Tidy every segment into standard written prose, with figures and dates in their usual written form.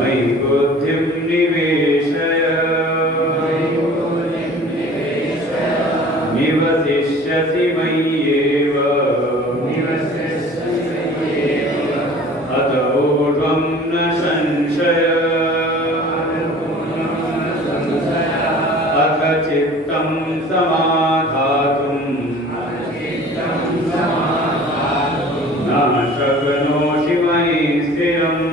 मयि बुद्धिं निवेशय निवसिष्यसि मय्येव अत ऊर्ध्वं न संशय अथ चित्तं समाधातुं न शक्नोषि मयि स्थिरम्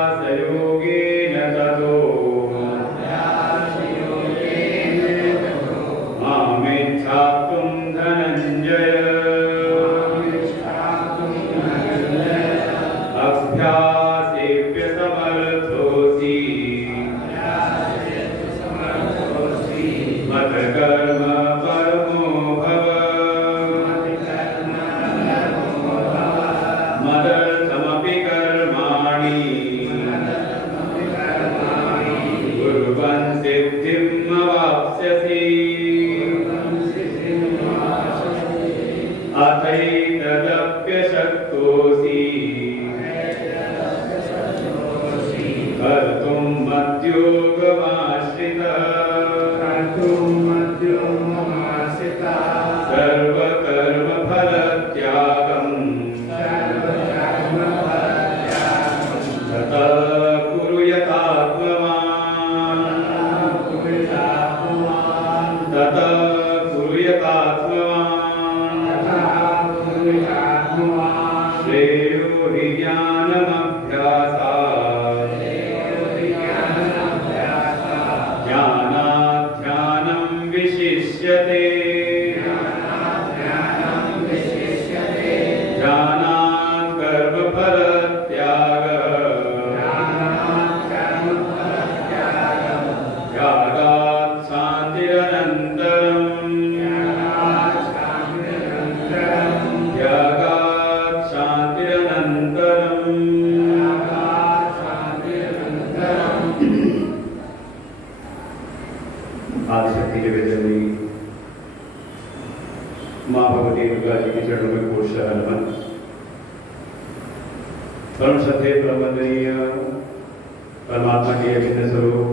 अभ्यासयोगेन ततो मामिच्छाप्तुं धनञ्जय अभ्यासेऽप्यसमर्थोऽसि मत्कर्म परमो भव मदर्थमपि कर्माणि कुर्वन् सिद्धिमवाप्स्यसि अथैतदप्यशक्तोऽसि कर्तुं मद्योगमाश्रितः सर्वकर्मफलत्यागं ततः कुरु यथात्मवान् ततः कुरु यथात्मवान् श्रेयो हि ज्ञानमभ्यासात् ज्ञानात् ध्यानं विशिष्यते ध्यानात् कर्मफलत्यागः त्यागात् शान्तिरनन्तरम् त्यागात् शान्तिरनन्तरम् आदिशक्ति निवेदनी माँ भगवती दुर्गा जी के चरणों में कोट शरण परम सत्य प्रबंधनीय परमात्मा के अभिन्न स्वरूप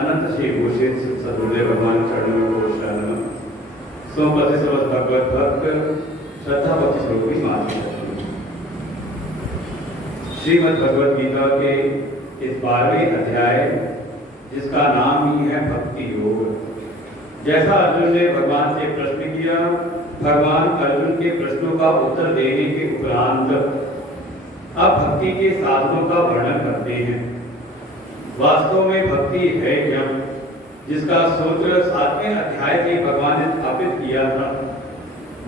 अनंत श्री भूषित सदगुरुदेव भगवान चरणों में कोट शरण सोमपति सर्वत भगवत भक्त श्रद्धा भक्ति स्वरूपी माता श्रीमद् भगवद गीता के इस 12वें अध्याय जिसका नाम ही है भक्ति योग। जैसा अर्जुन ने भगवान से प्रश्न किया, भगवान अर्जुन के प्रश्नों का उत्तर देने के उपरांत अब भक्ति के साधनों का वर्णन करते हैं। वास्तव में भक्ति है क्या, जिसका सूत्र 7वें अध्याय से भगवान ने स्थापित किया था।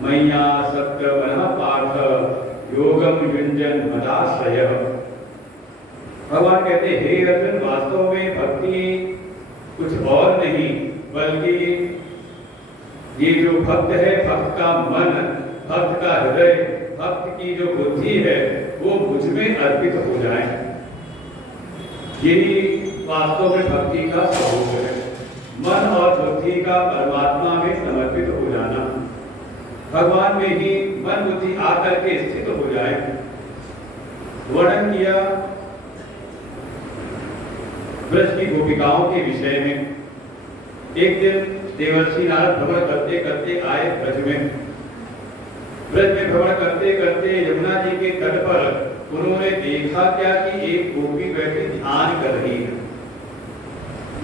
मय्या सत्य मनः पार्थ योगम युञ्जन मदाश्रयः। भगवान कहते हे अर्जुन, वास्तव में भक्ति कुछ और नहीं बल्कि ये जो भक्त है, भक्त का मन, भक्त का हृदय, भक्त की जो बुद्धि है वो मुझ में अर्पित हो जाए। यही वास्तव में भक्ति का स्वरूप है, मन और बुद्धि का परमात्मा में समर्पित हो जाना। भगवान में ही मन बुद्धि आकर के स्थित हो जाए। वर्णन किया ब्रज की गोपिकाओं के विषय में। एक दिन देवर्षि नारद भ्रमण करते करते आए ब्रज में भ्रमण करते करते यमुना जी के तट पर उन्होंने देखा क्या कि एक गोपी बैठी ध्यान कर रही है।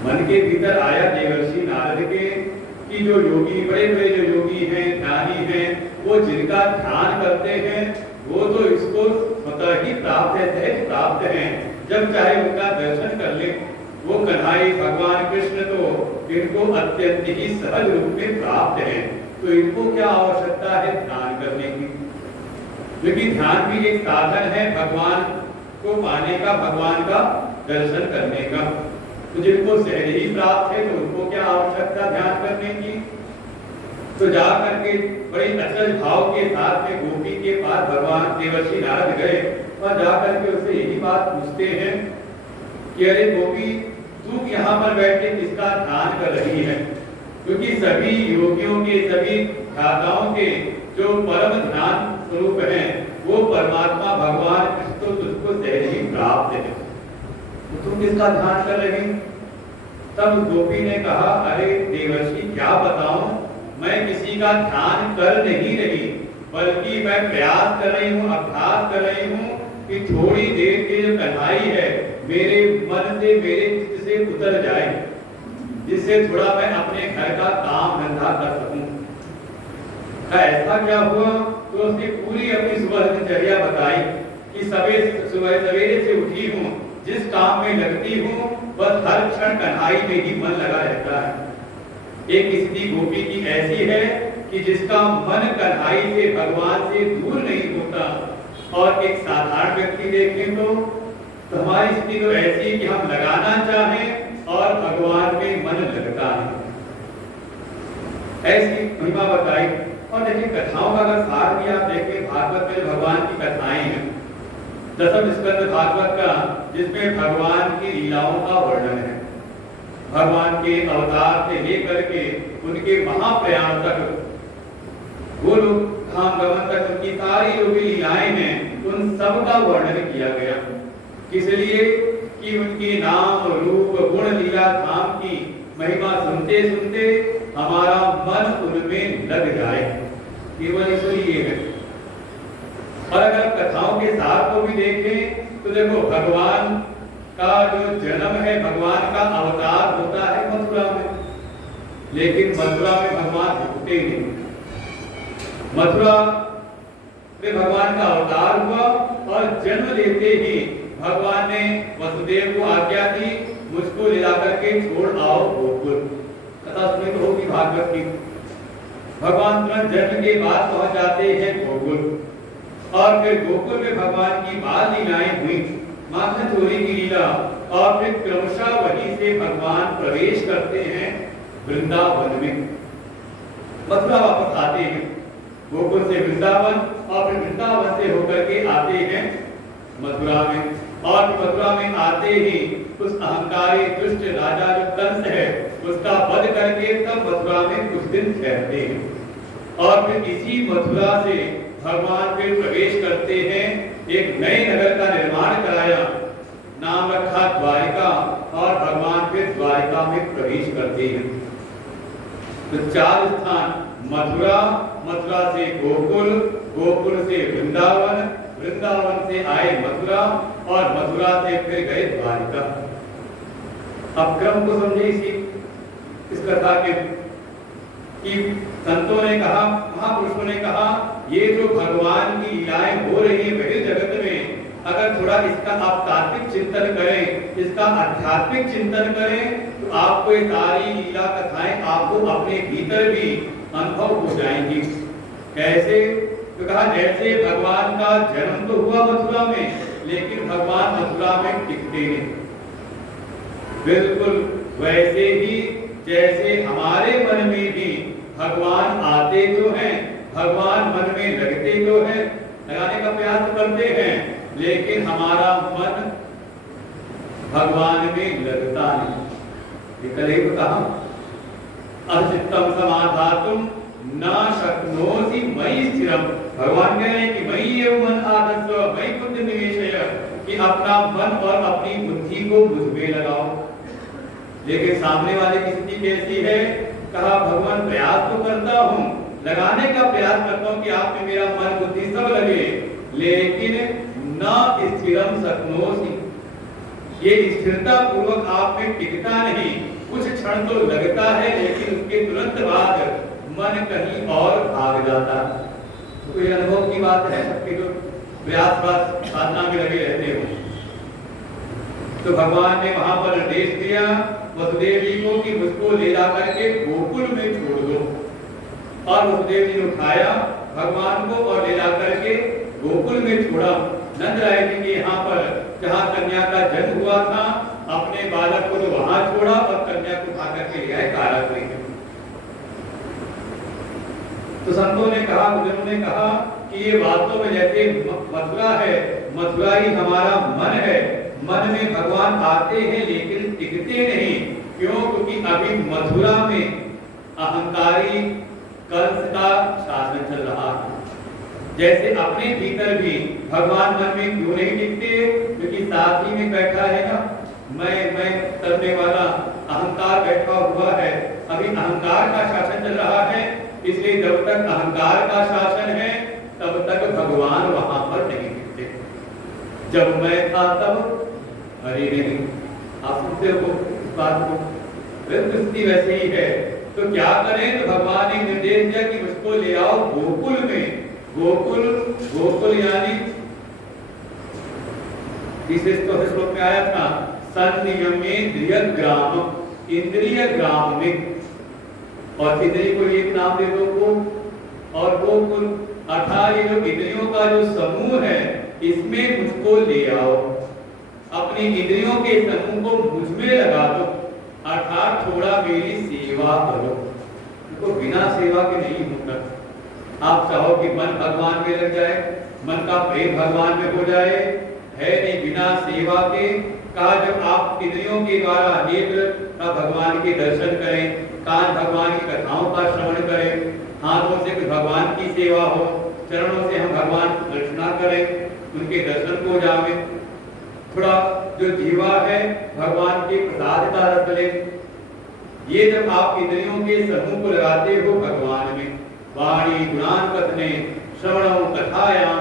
मन के भीतर आया देवर्षि नारद के कि जो योगी, बड़े बड़े जो योगी हैं, ध्यानी हैं, वो जिनका ध्यान करते हैं वो तो इसको स्वतः ही प्राप्त है, सहज प्राप्त हैं। जब चाहे उनका दर्शन कर ले। वो कन्हई भगवान कृष्ण तो इनको अत्यंत ही सहज रूप में प्राप्त है, तो इनको क्या आवश्यकता है ध्यान करने की। क्योंकि ध्यान भी एक साधन है भगवान को पाने का, भगवान का दर्शन करने का। तो जिनको सहज ही प्राप्त है तो उनको क्या आवश्यकता ध्यान करने की। तो जाकर के बड़े अचरज भाव के साथ में गोपी के पास भगवान देवर्षि नारद गए और जाकर के उससे यही बात पूछते हैं कि अरे गोपी, तू यहाँ पर बैठ के किसका ध्यान कर रही है। क्योंकि सभी योगियों के, सभी ध्याताओं के जो परम ध्यान स्वरूप हैं वो परमात्मा भगवान किसका ध्यान कर रही हो? तब गोपी ने कहा, अरे देवर्षि क्या बताऊं, मैं किसी का ध्यान कर नहीं रही, बल्कि मैं प्रयास कर रही हूँ, अभ्यास कर रही हूँ कि थोड़ी देर की जो कन्हाई है मेरे मन से, मेरे चित्त से उतर जाए, जिससे थोड़ा मैं अपने घर का काम धंधा कर सकूं। ऐसा क्या हुआ? तो उसने पूरी अपनी सुबह दिनचर्या बताई कि सवेरे से उठी हूँ, जिस काम में लगती हूँ बस हर क्षण कन्हाई में ही मन लगा रहता है। एक स्त्री गोपी की ऐसी है कि जिसका मन कन्हाई से, भगवान से दूर नहीं होता। और एक साधारण व्यक्ति देखें तो हमारी स्थिति तो ऐसी है कि हम लगाना चाहें और भगवान में मन लगता है। ऐसी महिमा बताई। और देखिए कथाओं का अगर सार भी आप देखें, भागवत में भगवान की कथाएं हैं, दसम स्कंद भागवत का, जिसमें भगवान की लीलाओं का वर्णन है। भगवान के अवतार से लेकर के उनके महाप्रयाण तक, वो लोग धाम गमन तक उनकी सारी जो भी लीलाएं हैं उन सब का वर्णन किया गया। किस लिए? कि उनके नाम, रूप, गुण, लीला, धाम की महिमा सुनते सुनते हमारा मन उनमें लग जाए, केवल इसलिए है। और अगर कथाओं के सार को भी देखें तो देखो, भगवान का जो जन्म है, भगवान का अवतार होता है मथुरा में, लेकिन मथुरा में भगवान रुकते नहीं। मथुरा में भगवान का अवतार हुआ और जन्म लेते ही भगवान ने वसुदेव को आज्ञा दी, मुझको ले जाकर के छोड़ आओ गोकुल। कथा सुनी तो होगी भागवत की। भगवान तुरंत जन्म के बाद पहुंच जाते हैं गोकुल। और फिर गोकुल में भगवान की बाल लीलाएं हुई, माखन चोरी की लीला, और फिर क्रमशः वहीं से भगवान प्रवेश करते हैं वृंदावन में। मथुरा वापस आते हैं, गोकुल से वृंदावन, और फिर वृंदावन से होकर के आते हैं मथुरा में। और मथुरा में आते ही उस अहंकारी दुष्ट राजा जो कंस है उसका वध करके तब मथुरा में कुछ दिन ठहरते हैं। और फिर इसी मथुरा से भगवान फिर प्रवेश करते हैं, एक नए नगर का निर्माण कराया, नाम रखा द्वारिका, और भगवान फिर द्वारिका में प्रवेश करते हैं। तो चार स्थान, मथुरा, मथुरा से गोकुल, गोकुल से वृंदावन, वृंदावन से आए मथुरा, और मथुरा से फिर गए द्वारिका। अब क्रम को समझे इस कथा के, कि संतों ने कहा, महापुरुषों ने कहा, ये जो भगवान की लीलाएं हो रही है बहिर् जगत में, अगर थोड़ा इसका आप तात्विक चिंतन करें, इसका आध्यात्मिक चिंतन करें, तो आपको ये सारी लीला कथाएं आपको अपने भीतर भी अनुभव हो जाएंगी। कैसे? तो कहा, जैसे भगवान का जन्म तो हुआ मथुरा में, लेकिन भगवान मथुरा में टिकते नहीं। बिल्कुल वैसे ही जैसे हमारे मन में भी भगवान आते तो हैं, भगवान मन में लगते तो हैं, लगाने का प्रयास करते हैं, लेकिन हमारा मन भगवान में लगता नहीं। ये कल ही कहा, अचित्तम समाधातुम न शक्नोसि मयि स्थिरम। भगवान कह रहे हैं कि मयि एव मन आदस्व मयि बुद्धि निवेशय, कि अपना मन और अपनी बुद्धि को मुझ में लगाओ। लेकिन सामने वाले की स्थिति कैसी है? कहा, भगवान प्रयास तो करता हूँ, लगाने का प्रयास करता हूँ कि आप में मेरा मन बुद्धि सब लगे, लेकिन न स्थिरम शक्नोसि, ये स्थिरता पूर्वक आप में टिकता नहीं। कुछ क्षण तो लगता है, लेकिन उसके तुरंत बाद मन कहीं और भाग जाता। तो ये अनुभव की बात है, सबके जो प्रयास साधना में लगे रहते हो। तो भगवान ने वहां पर निर्देश दिया वसुदेव जी को कि मुझको ले जाकर के गोकुल में छोड़ दो। और वसुदेव जी ने उठाया भगवान को और ले जाकर के गोकुल में छोड़ा। नंद राय जी के यहाँ पर जहाँ कन्या का जन्म हुआ था, अपने बालक को तो वहां छोड़ा और कन्या को उठा करके ले आए कारागृह में। तो संतों ने कहा, बुजुर्गों ने कहा कि ये वास्तव में जैसे मथुरा है, मथुरा ही हमारा मन है। मन में भगवान आते हैं लेकिन टिकते नहीं। क्यों? क्योंकि अभी मथुरा में अहंकारी कंस का शासन चल रहा है। जैसे अपने भीतर भी भगवान मन में क्यों नहीं टिकते? क्योंकि साथ ही में बैठा है ना मैं करने वाला अहंकार बैठा हुआ है। अभी अहंकार का शासन चल रहा है, इसलिए जब तक अहंकार का शासन है तब तक भगवान वहां पर नहीं दिखते। जब मैं था तब अरे नहीं, आप सुनते हो इस बात को, स्थिति वैसे ही है। तो क्या करें? तो भगवान ने निर्देश दिया कि मुझको ले आओ गोकुल में। गोकुल, गोकुल यानी तीसरे श्लोक में आया था, संयमेन्द्रिय ग्राम, इंद्रिय ग्राम में। और इंद्रिय को एक नाम दे दो को, और गोकुल अर्थात ये जो इंद्रियों का जो समूह है इसमें मुझको ले आओ, अपनी इंद्रियों के समूह को मुझ में लगा दो, अर्थात थोड़ा मेरी सेवा करो। तो बिना सेवा के नहीं होता। आप चाहो कि मन भगवान में लग जाए, मन का प्रेम भगवान में हो जाए, है नहीं बिना सेवा के। कहा जब आप इंद्रियों के द्वारा नेत्र का भगवान के दर्शन करें, कान भगवान की कथाओं का श्रवण करें, हाथों से भगवान की सेवा हो, चरणों से हम भगवान की अर्चना करें, उनके दर्शन को जावे, थोड़ा जो जीवा है भगवान के प्रसाद का रस ले। ये जब आप इंद्रियों के समूह को लगाते हो भगवान में, वाणी गुणान कथने श्रवणों कथायाम,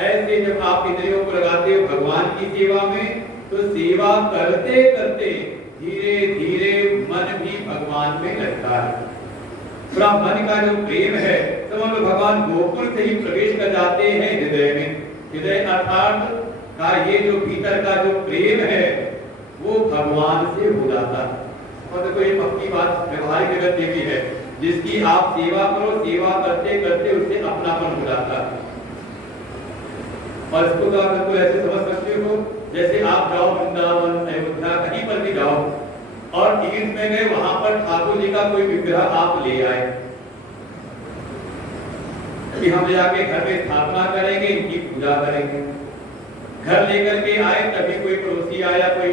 ऐसे जब आप इंद्रियों को लगाते हो भगवान की सेवा में, तो सेवा करते करते धीरे धीरे मन भी भगवान में लगता है। थोड़ा मन का जो प्रेम है तो हम भगवान गोकुल से ही प्रवेश कर जाते हैं हृदय में। हृदय अर्थात का ये जो भीतर का जो प्रेम है वो भगवान से हो जाता है। और देखो ये पक्की बात व्यवहारिक जगत में भी है, जिसकी आप सेवा करो, सेवा करते करते उससे अपनापन हो जाता है। और इसको तो आप बिल्कुल ऐसे समझ सकते हो जैसे आप जाओ वृंदावन, अयोध्या, कहीं पर भी जाओ और तीर्थ में गए, वहां पर ठाकुर जी का कोई विग्रह आप ले आए कि हम जाके घर में स्थापना करेंगे, इनकी पूजा करेंगे। घर लेकर के आए, तभी कोई पड़ोसी आया, कोई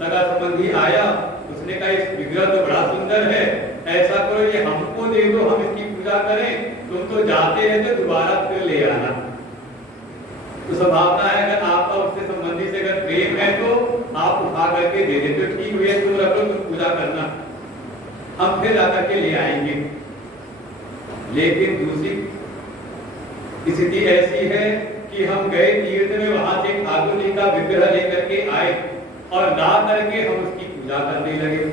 सगा संबंधी आया, उसने कहा इस विग्रह तो बड़ा सुंदर है, ऐसा करो ये हमको दे दो, हम इसकी पूजा करें, तुम तो जाते रहते दोबारा फिर ले आना। तो संभावना है अगर आपका उससे संबंधी से अगर प्रेम है तो आप उठा करके दे देते हो, ठीक हुई तुम रख लो, तुम पूजा करना, हम फिर आकर के ले आएंगे। लेकिन दूसरी स्थिति ऐसी है कि हम गए तीर्थ में, वहां से ठाकुर जी का विग्रह लेकर के आए और ला करके हम उसकी पूजा करने लगे।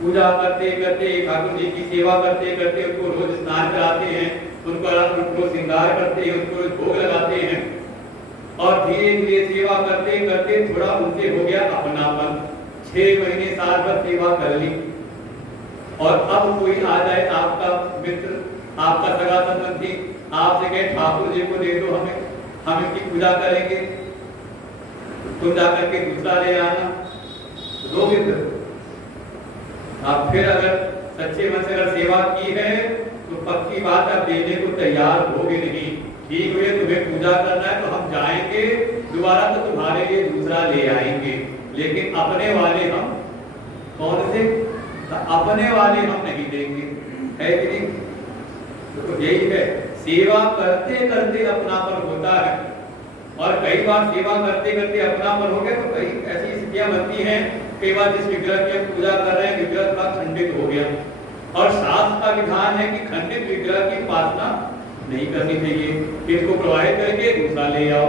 पूजा करते करते ठाकुर जी की सेवा करते करते उनको रोज स्नान कराते हैं, उनको श्रृंगार करते हैं, उनको रोज भोग लगाते हैं और धीरे धीरे सेवा करते करते थोड़ा उनसे हो गया अपनापन। 6 महीने साल भर सेवा कर ली और अब कोई आ जाए आपका मित्र, आपका सगा संबंधी, आपसे कहे ठाकुर जी को दे दो हमें, हम इनकी पूजा करेंगे, तुम जाकर के दूसरा ले आना, दोगे फिर आप। फिर अगर सच्चे मन से अगर सेवा की है तो पक्की बात आप देने को तैयार होगे नहीं। ठीक हुए तुम्हें पूजा करना है तो हम जाएंगे दोबारा, तो तुम्हारे लिए दूसरा ले आएंगे, लेकिन अपने वाले हम कौन से, अपने वाले हम नहीं देंगे, है कि नहीं? तो यही है, सेवा करते करते अपनापन होता है। और कई बार सेवा करते करते अपनापन हो गया तो कई ऐसी स्थितियां बनती हैं, कई बार जिस विग्रह की हम पूजा कर रहे हैं विग्रह का खंडित हो गया, और शास्त्र का विधान है कि खंडित विग्रह की उपासना नहीं करनी चाहिए, इसको प्रवाहित करके दूसरा ले आओ।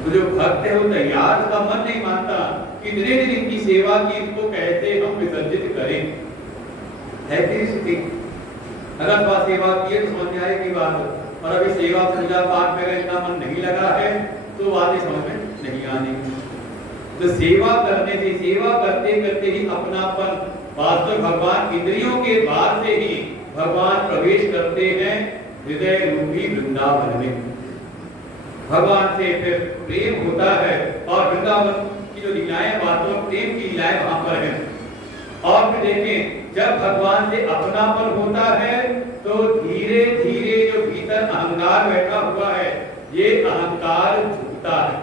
तो जो भक्त है वो तैयार, उसका मन नहीं मानता कि इतने दिन इनकी सेवा की, इनको कैसे हम विसर्जित करें, है कि स्थिति। अगर वह सेवा की है तो समझ में आएगी बात, और अभी सेवा पूजा पाठ में इतना मन नहीं लगा है तो बातें समझ में नहीं आनी। तो सेवा करने से, सेवा करते करते ही अपनापन, वास्तव भगवान इंद्रियों के द्वार से ही भगवान प्रवेश करते हैं हृदय रूपी वृंदावन में। भगवान से फिर प्रेम होता है और वृंदावन की जो लीलाएं, वास्तव प्रेम की लीलाएं वहां पर है। और फिर देखें जब भगवान से अपनापन होता है तो धीरे धीरे जो भीतर अहंकार बैठा हुआ है ये अहंकार झुकता है,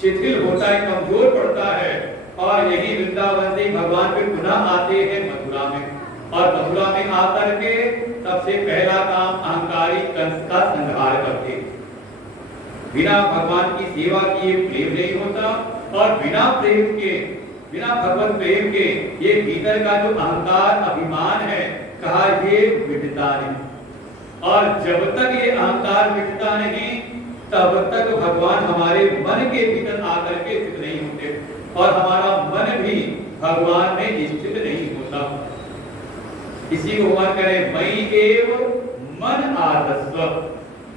शिथिल होता है, कमजोर पड़ता है। और यही वृंदावन से भगवान फिर पुनः आते हैं मथुरा में, और मथुरा में आकर के सबसे पहला काम अहंकारी कंस का संहार करते। बिना भगवान की सेवा किए प्रेम नहीं होता, और बिना प्रेम के, बिना भगवत प्रेम के ये भीतर का जो अहंकार अभिमान है, कहा ये मिटता नहीं। और जब तक ये अहंकार मिटता नहीं, तब तक भगवान हमारे मन के भीतर आकर के स्थित नहीं होते और हमारा मन भी भगवान में स्थित नहीं होता। इसी को भगवान कह रहे मयि एव मन आधस्व।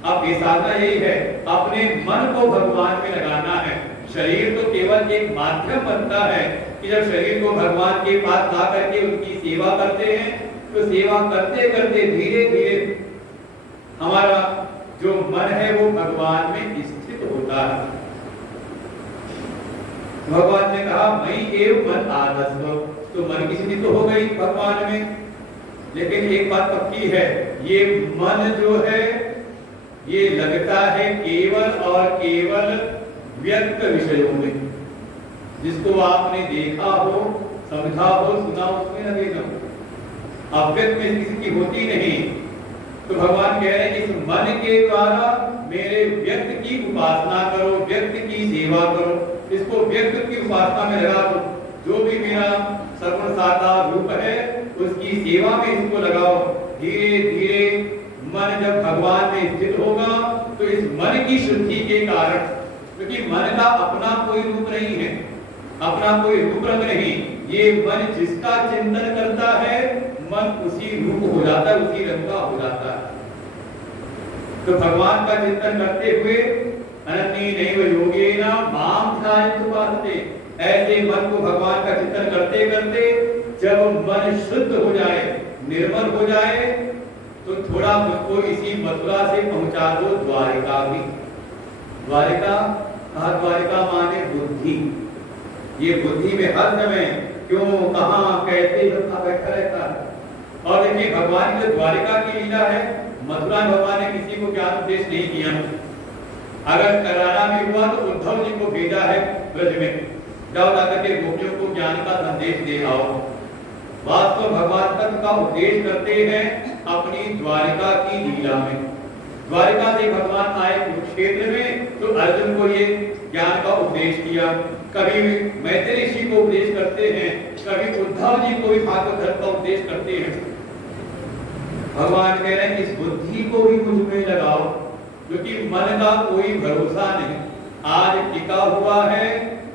अब ये साधना यही है, अपने मन को भगवान में लगाना है। शरीर तो केवल एक माध्यम बनता है कि जब शरीर को भगवान के पास ला करके उनकी सेवा करते हैं, तो सेवा करते करते धीरे धीरे हमारा जो मन है वो भगवान में स्थित होता है। भगवान ने कहा मयि एव मन आधस्व, तो मन की स्थिति तो हो गई भगवान में। लेकिन एक बात पक्की है, ये मन जो है ये लगता है केवल और केवल व्यक्त विषयों में। जिसको आपने देखा हो, समझा हो, सुना उसमें लगेगा। अव्यक्त में किसी की होती नहीं। तो भगवान कह रहे हैं इस मन के द्वारा मेरे व्यक्त की उपासना करो, व्यक्त की सेवा करो, इसको व्यक्त की उपासना में लगा दो। जो भी मेरा सगुण साकार रूप है उसकी सेवा में इसको लगाओ। धीरे धीरे मन जब भगवान में स्थित होगा तो इस मन की शुद्धि के कारण, क्योंकि मन का अपना कोई रूप नहीं है, अपना कोई रूप रंग नहीं, ये मन जिसका चिंतन करता है मन उसी रूप हो जाता है, उसी रंग का हो जाता है। तो भगवान का चिंतन करते हुए अनन्येनैव योगेन मां ध्यायन्तु उपासते, ऐसे मन को भगवान का चिंतन करते करते जब मन शुद्ध हो जाए, निर्मल हो जाए, तो थोड़ा मुझको इसी मथुरा से पहुंचा दो द्वारिका भी। द्वारिका कहा, द्वारिका माने बुद्धि। ये बुद्धि में हर समय क्यों, कहां, कैसे बैठा रहता है। और देखिए भगवान की जो द्वारिका की लीला है, मथुरा में भगवान ने किसी को ज्ञान उपदेश नहीं किया। अगर कराना भी हुआ तो उद्धव जी को भेजा है ब्रज में, जाओ जाकर के गोपियों को ज्ञान का संदेश दे आओ। वास्तव भगवान तत्व का उपदेश करते हैं अपनी द्वारिका की लीला में। द्वारिका से भगवान आए कुरुक्षेत्र में तो अर्जुन को ये ज्ञान का उपदेश किया। कभी मैत्री ऋषि को उपदेश करते हैं, कभी उद्धव जी को भी भागवत धर्म का उपदेश करते हैं। भगवान कह रहे हैं इस बुद्धि को भी मुझ में लगाओ, क्योंकि मन का कोई भरोसा नहीं। आज टिका हुआ है,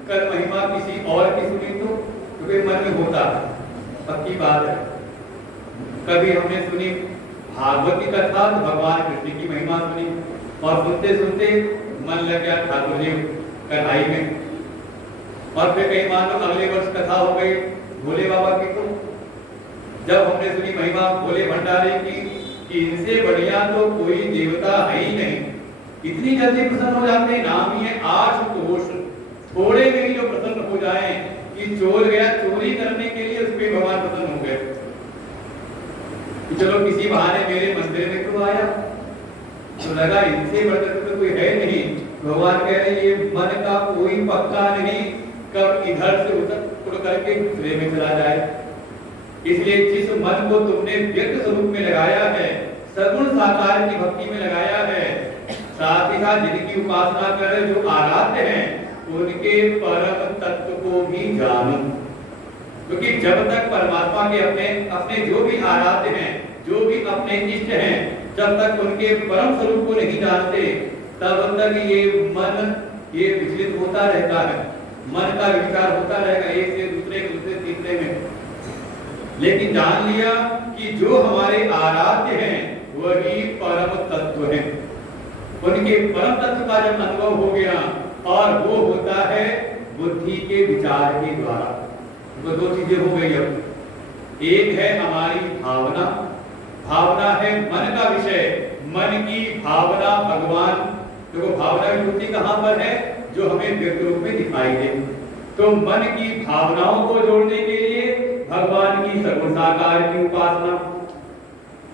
कल महिमा किसी और की सुनी तो क्योंकि मन में होता है, पक्की बात है। कभी हमने सुनी भागवत की कथा तो भगवान कृष्ण की महिमा सुनी और सुनते सुनते मन लग गया ठाकुर जी कढ़ाई में। और फिर कहीं मान लो अगले वर्ष कथा हो गई भोले बाबा की, तो जब हमने सुनी महिमा भोले भंडारे की कि इनसे बढ़िया तो कोई देवता है ही नहीं, इतनी जल्दी प्रसन्न हो जाते हैं। नाम ही है आशुतोष, थोड़े में ही जो प्रसन्न हो जाए कि चोर गया चोरी करने के लिए, उस पे भगवान प्रसन्न हो गए कि चलो किसी बहाने मेरे मंदिर में तो आया, तो लगा इनसे बढ़कर तो कोई है नहीं। भगवान कह रहे हैं ये मन का कोई पक्का नहीं, कब इधर से उड़ करके दूसरे में चला जाए। इसलिए जिस मन को तुमने व्यक्त स्वरूप में लगाया है, सगुण साकार की भक्ति में लगाया है, साथ ही साथ जिनकी उपासना कर रहे जो आराध्य हैं उनके परम तत्व को भी जानो। क्योंकि जब तक परमात्मा के अपने जो भी आराध्य हैं, जो भी अपने इष्ट हैं, जब तक उनके परम स्वरूप को नहीं जानते तब तक ये मन ये विचलित होता रहता है, मन का विचार होता रहेगा एक से दूसरे तीसरे में। लेकिन जान लिया कि जो हमारे आराध्य हैं वही परम तत्व है, उनके परम तत्व का जब अनुभव हो गया और वो होता है बुद्धि के विचार के द्वारा। तो दो चीजें हो गई। अब एक है हमारी भावना, भावना है मन का विषय, मन की भावना भगवान। देखो भावना की वृत्ति कहां पर है, जो हमें व्यक्त रूप में दिखाई दे। तो मन की भावनाओं को जोड़ने के लिए भगवान की सगुण साकार की उपासना,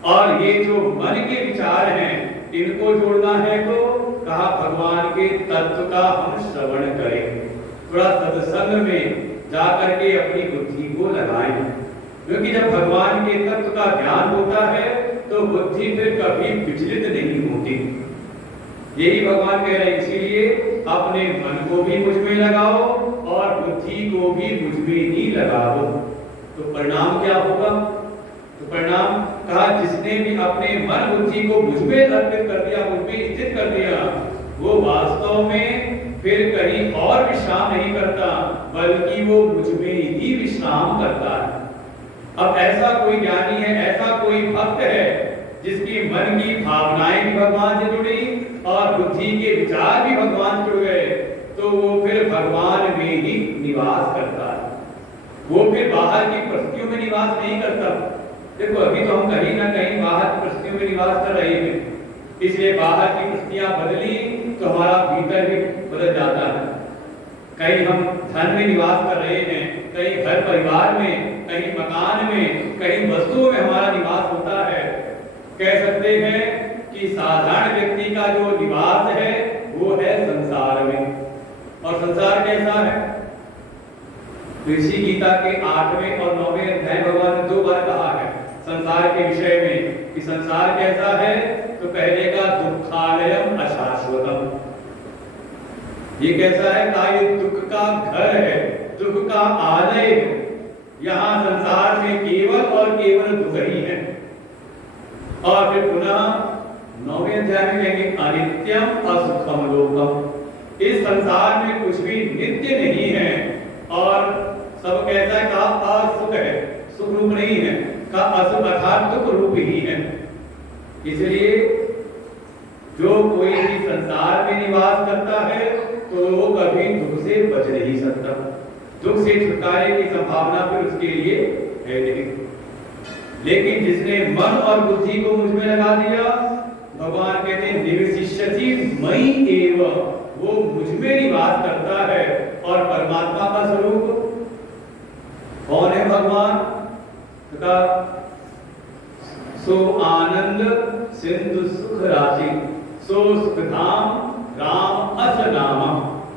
और ये जो मन के विचार हैं इनको जोड़ना है तो कहा भगवान के तत्व का हम श्रवण करें, थोड़ा सत्संग में जाकर के अपनी बुद्धि को लगाएं। क्योंकि जब भगवान के तत्व का ज्ञान होता है तो बुद्धि फिर कभी विचलित नहीं होती। यही भगवान कह रहे हैं। इसीलिए अपने मन को भी मुझ में लगाओ और बुद्धि को भी मुझ में ही लगाओ। तो परिणाम क्या होगा? तो परिणाम कहा, जिसने भी अपने मन बुद्धि को मुझ में अर्पित कर दिया, मुझ में स्थित कर दिया, वो वास्तव में फिर कहीं और विश्राम नहीं करता, बल्कि वो मुझ में ही विश्राम करता है। अब ऐसा कोई ज्ञानी है, ऐसा कोई भक्त है जिसकी मन की भावनाएं भी भगवान से जुड़ी और बुद्धि के विचार भी भगवान से जुड़ गए, तो वो फिर भगवान में ही निवास करता है। वो फिर बाहर की परिस्थितियों में निवास नहीं करता। देखो अभी तो हम कहीं ना कहीं बाहर की परिस्थितियों में निवास कर रहे हैं, इसलिए बाहर की परिस्थितियां बदली तो हमारा भीतर भी बदल जाता है। कहीं हम धन में निवास कर रहे हैं, कहीं घर परिवार में, कहीं मकान में, कहीं वस्तुओं में हमारा निवास होता है। कह सकते हैं कि साधारण व्यक्ति का जो निवास है वो है संसार में। और संसार कैसा है? ऋषि गीता के 8वें और 9वें अध्याय भगवान ने 2 बार कहा है संसार के विषय में कि संसार कैसा है। तो पहले का दुखालयम अशाश्वतम, ये कैसा है? कहा ये दुख का घर है, दुख का आलय है। यहाँ संसार में केवल और केवल दुख ही है। और फिर पुनः 9वें अध्याय में कहेंगे अनित्यम असुखम लोकम, इस संसार में कुछ भी नित्य नहीं है और सब कैसा है? कहा असुख है, सुख रूप नहीं है, कहा असुख अर्थात दुख रूप ही है। इसलिए जो कोई भी संसार में निवास करता है तो वो कभी दुख से बच नहीं सकता। दुख से छुटकारे की संभावना फिर उसके लिए है नहीं। लेकिन जिसने मन और बुद्धि को मुझ में लगा दिया, भगवान कहते हैं निवसिष्यति मयि एव, वो मुझ में निवास करता है। और परमात्मा का स्वरूप कौन है? भगवान का सो आनंद सिंधु सुख राशि, सो सुख धाम राम अस नाम,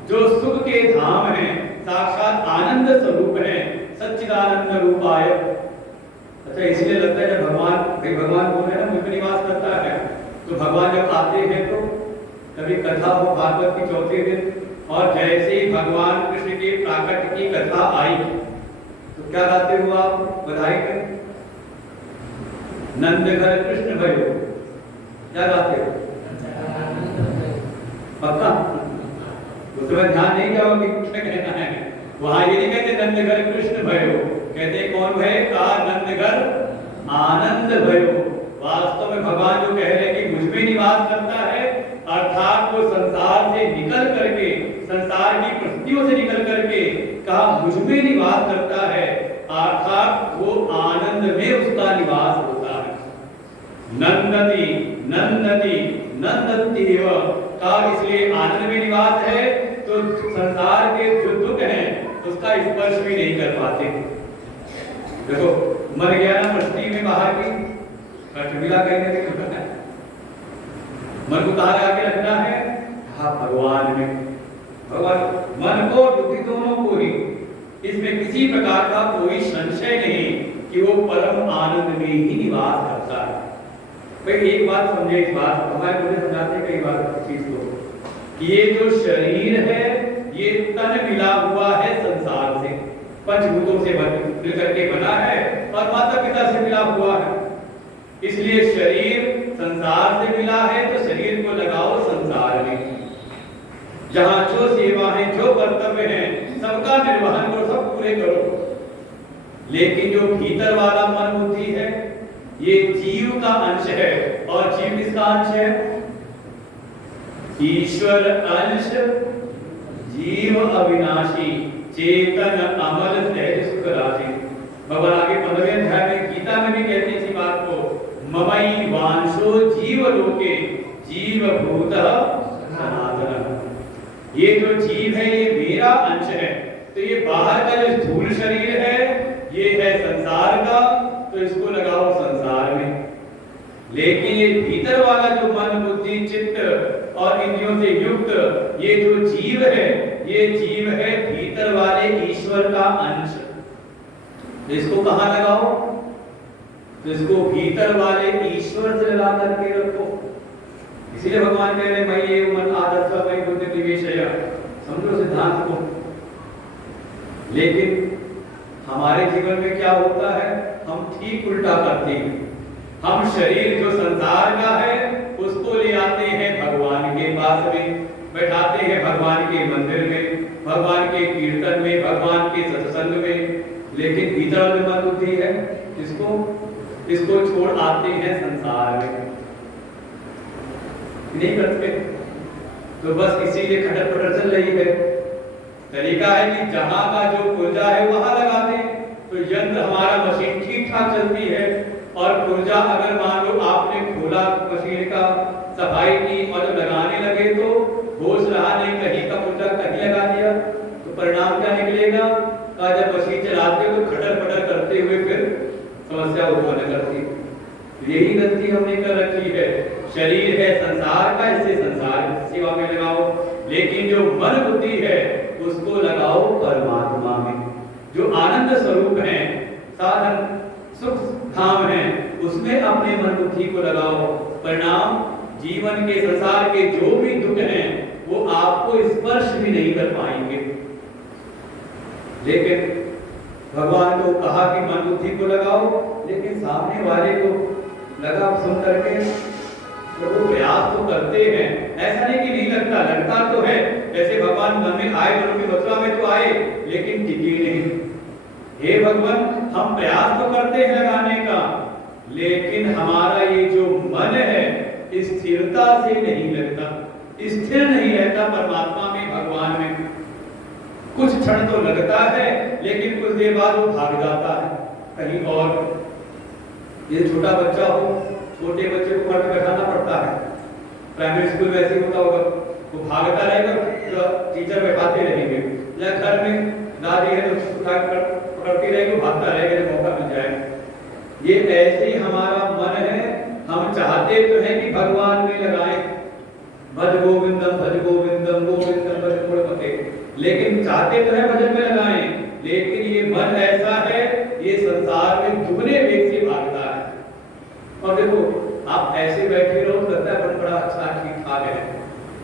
जो सुख के धाम है, साक्षात आनंद स्वरूप है, सच्चिदानंद रूपाय। अच्छा, इसलिए लगता है जब भगवान बोल रहे हैं ना मुझ में निवास करता है, तो भगवान जब आते हैं तो कभी कथा हो भागवत की 4थे दिन, और जैसे ही भगवान कृष्ण के प्राकट्य की कथा आई तो क्या गाते हो आप? बधाई करें, नंद घर कृष्ण भयो, क्या गाते हो? पक्का? उसमें ध्यान नहीं क्या क्या कहना है? वहां ये नहीं कहते नंद घर कृष्ण भयो, कहते कौन भय? का नंद घर आनंद भयो। वास्तव में भगवान जो कह रहे हैं कि मुझ में निवास करता है, अर्थात वो संसार से निकल करके, संसार की परिस्थितियों से निकल करके कहा मुझ में निवास करता है, अर्थात वो आनंद में उसका निवास होता है। नंदति नंदति नंदत्येव, का इसलिए आनंद में निवास है तो संसार के जो दुख हैं उसका स्पर्श भी नहीं कर पाते। देखो मर गया ना परिस्थिति में बाहर की, कष्ट मिला कहीं नहीं करना है, मन को कहाँ लगा के रखना है? हाँ, भगवान में। भगवान मन को बुद्धि दोनों को ही, इसमें किसी प्रकार का कोई संशय नहीं कि वो परम आनंद में ही निवास करता है। भाई एक बात समझे, इस बात हमारे मुझे समझाते हैं कई बार इस चीज को कि ये जो शरीर है ये तन मिला हुआ है संसार से, पंचभूतों से मिल करके बना है और माता पिता से मिला हुआ है। इसलिए शरीर संसार से मिला है तो शरीर को लगाओ संसार में, जहां जो सेवा है, जो कर्तव्य है, सबका निर्वहन करो, सब पूरे करो। लेकिन जो भीतर वाला मन बुद्धि है ये जीव का अंश है। और जीव किसका अंश है? ईश्वर अंश, जीव अविनाशी, चेतन अमल सहज सुख राशि। भगवान आगे 15वें अध्याय में गीता में भी कहते हैं इसी बात को, ममई वांशो जीव लोके जीव भूत सनातन। ये जो जीव है ये मेरा अंश है। तो ये बाहर का जो स्थूल शरीर है ये है संसार का, तो इसको लगाओ संसार में। लेकिन ये भीतर वाला जो मन बुद्धि चित्त और इंद्रियों से युक्त ये जो जीव है, ये जीव है भीतर वाले ईश्वर का अंश। तो इसको कहां लगाओ? तो इसको भीतर वाले ईश्वर से लगा करके रखो। इसलिए भगवान कह रहे मैं ये मन आदर्श मई बुद्धि निवेशय, समझो सिद्धांत को। लेकिन हमारे जीवन में क्या होता है, हम ठीक उल्टा करते हैं। हम शरीर जो संसार का है उसको ले आते हैं भगवान के पास में, बैठाते हैं भगवान के मंदिर में, भगवान के कीर्तन में, भगवान के सत्संग में, लेकिन भीतर में मन बुद्धि है इसको छोड़ आते हैं संसार में, नहीं करते। तो बस इसीलिए खटर पटर चल रही है। तरीका है कि जहां का जो पुर्जा है वहां लगा दें, तो यंत्र हमारा मशीन ठीक ठाक चलती है। और पुर्जा अगर मान लो आपने खोला मशीन का, सफाई की और जब लगाने लगे तो होश रहा नहीं, कहीं का पुर्जा कहीं लगा दिया, तो परिणाम क्या निकलेगा का जब मशीन चलाते हो तो खटर पटर करते हुए फिर समस्या उत्पन्न करती है। यही गलती हमने कर रखी है। शरीर है संसार का, इससे संसार की सेवा में लगाओ, लेकिन जो मन बुद्धि है उसको लगाओ परमात्मा में। जो आनंद स्वरूप है, साधन सुख धाम है, उसमें अपने मन बुद्धि को लगाओ। परिणाम जीवन के संसार के जो भी दुख हैं वो आपको स्पर्श भी नहीं कर पाएंगे। लेकिन भगवान को कहा कि मन बुद्धि को लगाओ, लेकिन सामने वाले को लगा सुन करके तो वो प्रयास तो करते हैं, ऐसा नहीं कि नहीं लगता, लगता तो है। जैसे भगवान मन में आए, मन की मथुरा में तो आए, लेकिन टिके नहीं। हे भगवान, हम प्रयास तो करते हैं लगाने का, लेकिन हमारा ये जो मन है स्थिरता से नहीं लगता, स्थिर नहीं रहता परमात्मा में, भगवान में। कुछ क्षण तो लगता है, लेकिन कुछ देर बाद वो भाग जाता है कहीं और। ये छोटा बच्चा हो, छोटे बच्चे को घर में बैठाना पड़ता है, प्राइमरी स्कूल में ऐसे होता होगा, वो भागता रहेगा तो टीचर बैठाते रहेंगे, या घर में दादी है तो पकड़ती रहेगी, भागता रहेगा जब मौका मिल जाए। ये ऐसे ही हमारा मन है, हम चाहते तो हैं कि भगवान में लगाएं, भज गोविंदम गोविंदम भज गुणपते, लेकिन चाहते तो है भजन में लगाएं, लेकिन ये मन ऐसा है, ये संसार में दुगने वेग से भागता है। और देखो आप ऐसे बैठे रहो, लगता है बड़ा अच्छा ठीक ठाक है,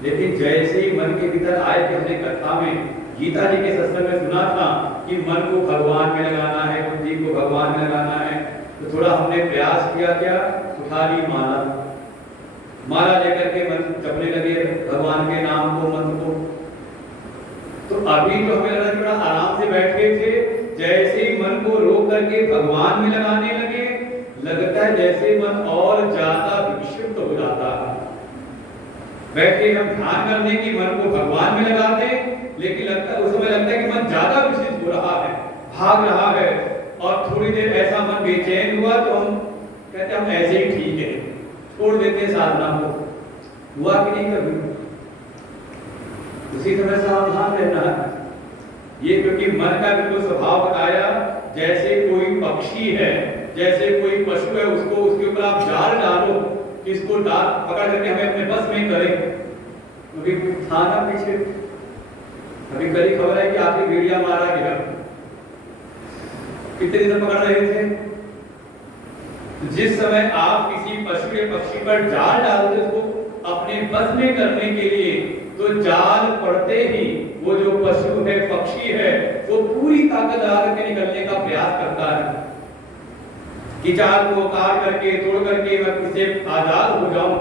लेकिन जैसे ही मन के भीतर आए कि हमने कथा में गीता जी के सत्संग में सुना था कि मन को भगवान में लगाना है, बुद्धि को भगवान में लगाना है, तो थोड़ा हमने प्रयास किया, क्या उठा ली माला लेकर के मन जपने लगे भगवान के नाम को, मंत्र को। तो अभी तो हमें लगा बड़ा आराम से बैठे थे, जैसे ही मन को रोक करके भगवान में लगाने लगे, लगता है जैसे मन और ज्यादा विक्षिप्त हो जाता है। बैठे हम ध्यान करने की मन को भगवान में लगा दें, लेकिन उस समय लगता है कि मन ज्यादा विक्षिप्त हो रहा है, भाग रहा है, और थोड़ी देर ऐसा मन बेचैन हुआ तो हम कहते हम ऐसे ही ठीक है, छोड़ देते साधना को। हुआ कि नहीं कभी? उसी तरह सावधान रहना है। ये क्योंकि मन का बिल्कुल स्वभाव बताया, जैसे कोई पक्षी है, जैसे कोई पशु है, उसको उसके ऊपर आप जाल डालो, इसको पकड़ करके हमें अपने बस में करें। अभी था ना पीछे, अभी कल खबर है कि आपकी भेड़िया मारा गया, कितने दिन पकड़ रहे थे। जिस समय आप किसी पशु या पक्षी पर जाल डालते उसको अपने बस में करने के लिए, तो जाल पड़ते ही वो जो पशु है, पक्षी है, वो पूरी ताकत लगा करके निकलने का प्रयास करता है कि जाल को काट करके, तोड़ करके मैं इससे आजाद हो जाऊं।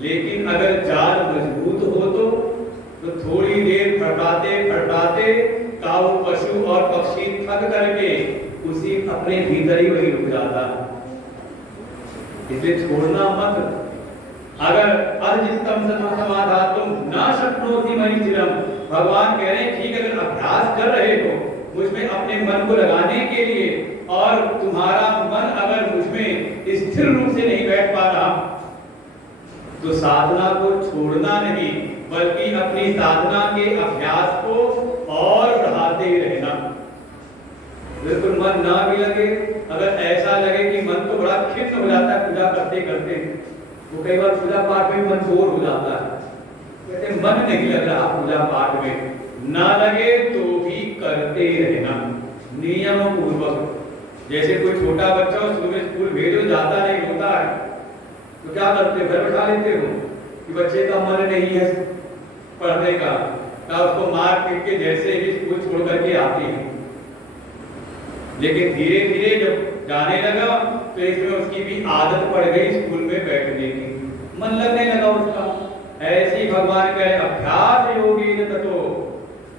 लेकिन अगर जाल मजबूत हो तो थोड़ी देर फड़फड़ाते का वो पशु और पक्षी थक करके उसी अपने भीतर ही वही रुक जाता है। इसलिए छोड़ना मत। अगर अर्जितम समाधातुम न शक्नोति मयि चिरम, भगवान कह रहे हैं ठीक, अगर अभ्यास कर रहे हो मुझमें अपने मन को लगाने के लिए, और तुम्हारा मन अगर मुझमें स्थिर रूप से नहीं बैठ पा रहा, तो साधना को छोड़ना नहीं, बल्कि अपनी साधना के अभ्यास को और बढ़ाते रहना। बिल्कुल मन ना भी लगे, अगर ऐसा लगे कि मन तो बड़ा खिन्न हो जाता है पूजा करते करते, तो कई बार पूजा पाठ में मन बोर हो जाता है, कहते मन नहीं लग रहा पूजा पाठ में, ना लगे तो भी करते रहना नियम पूर्वक। जैसे कोई छोटा बच्चा हो, सुबह स्कूल भेजो, जाता नहीं, होता है, तो क्या करते, घर बैठा लेते हो, कि बच्चे का मन नहीं है पढ़ने का, तो उसको मार पीट के जैसे ही स्कूल छोड़ करके आते हैं। लेकिन धीरे धीरे जब जाने लगा तो इसमें उसकी भी आदत पड़ गई स्कूल में बैठने की, मन लगने लगा उसका। ऐसे ही भगवान कहे अभ्यास योगेन ततो,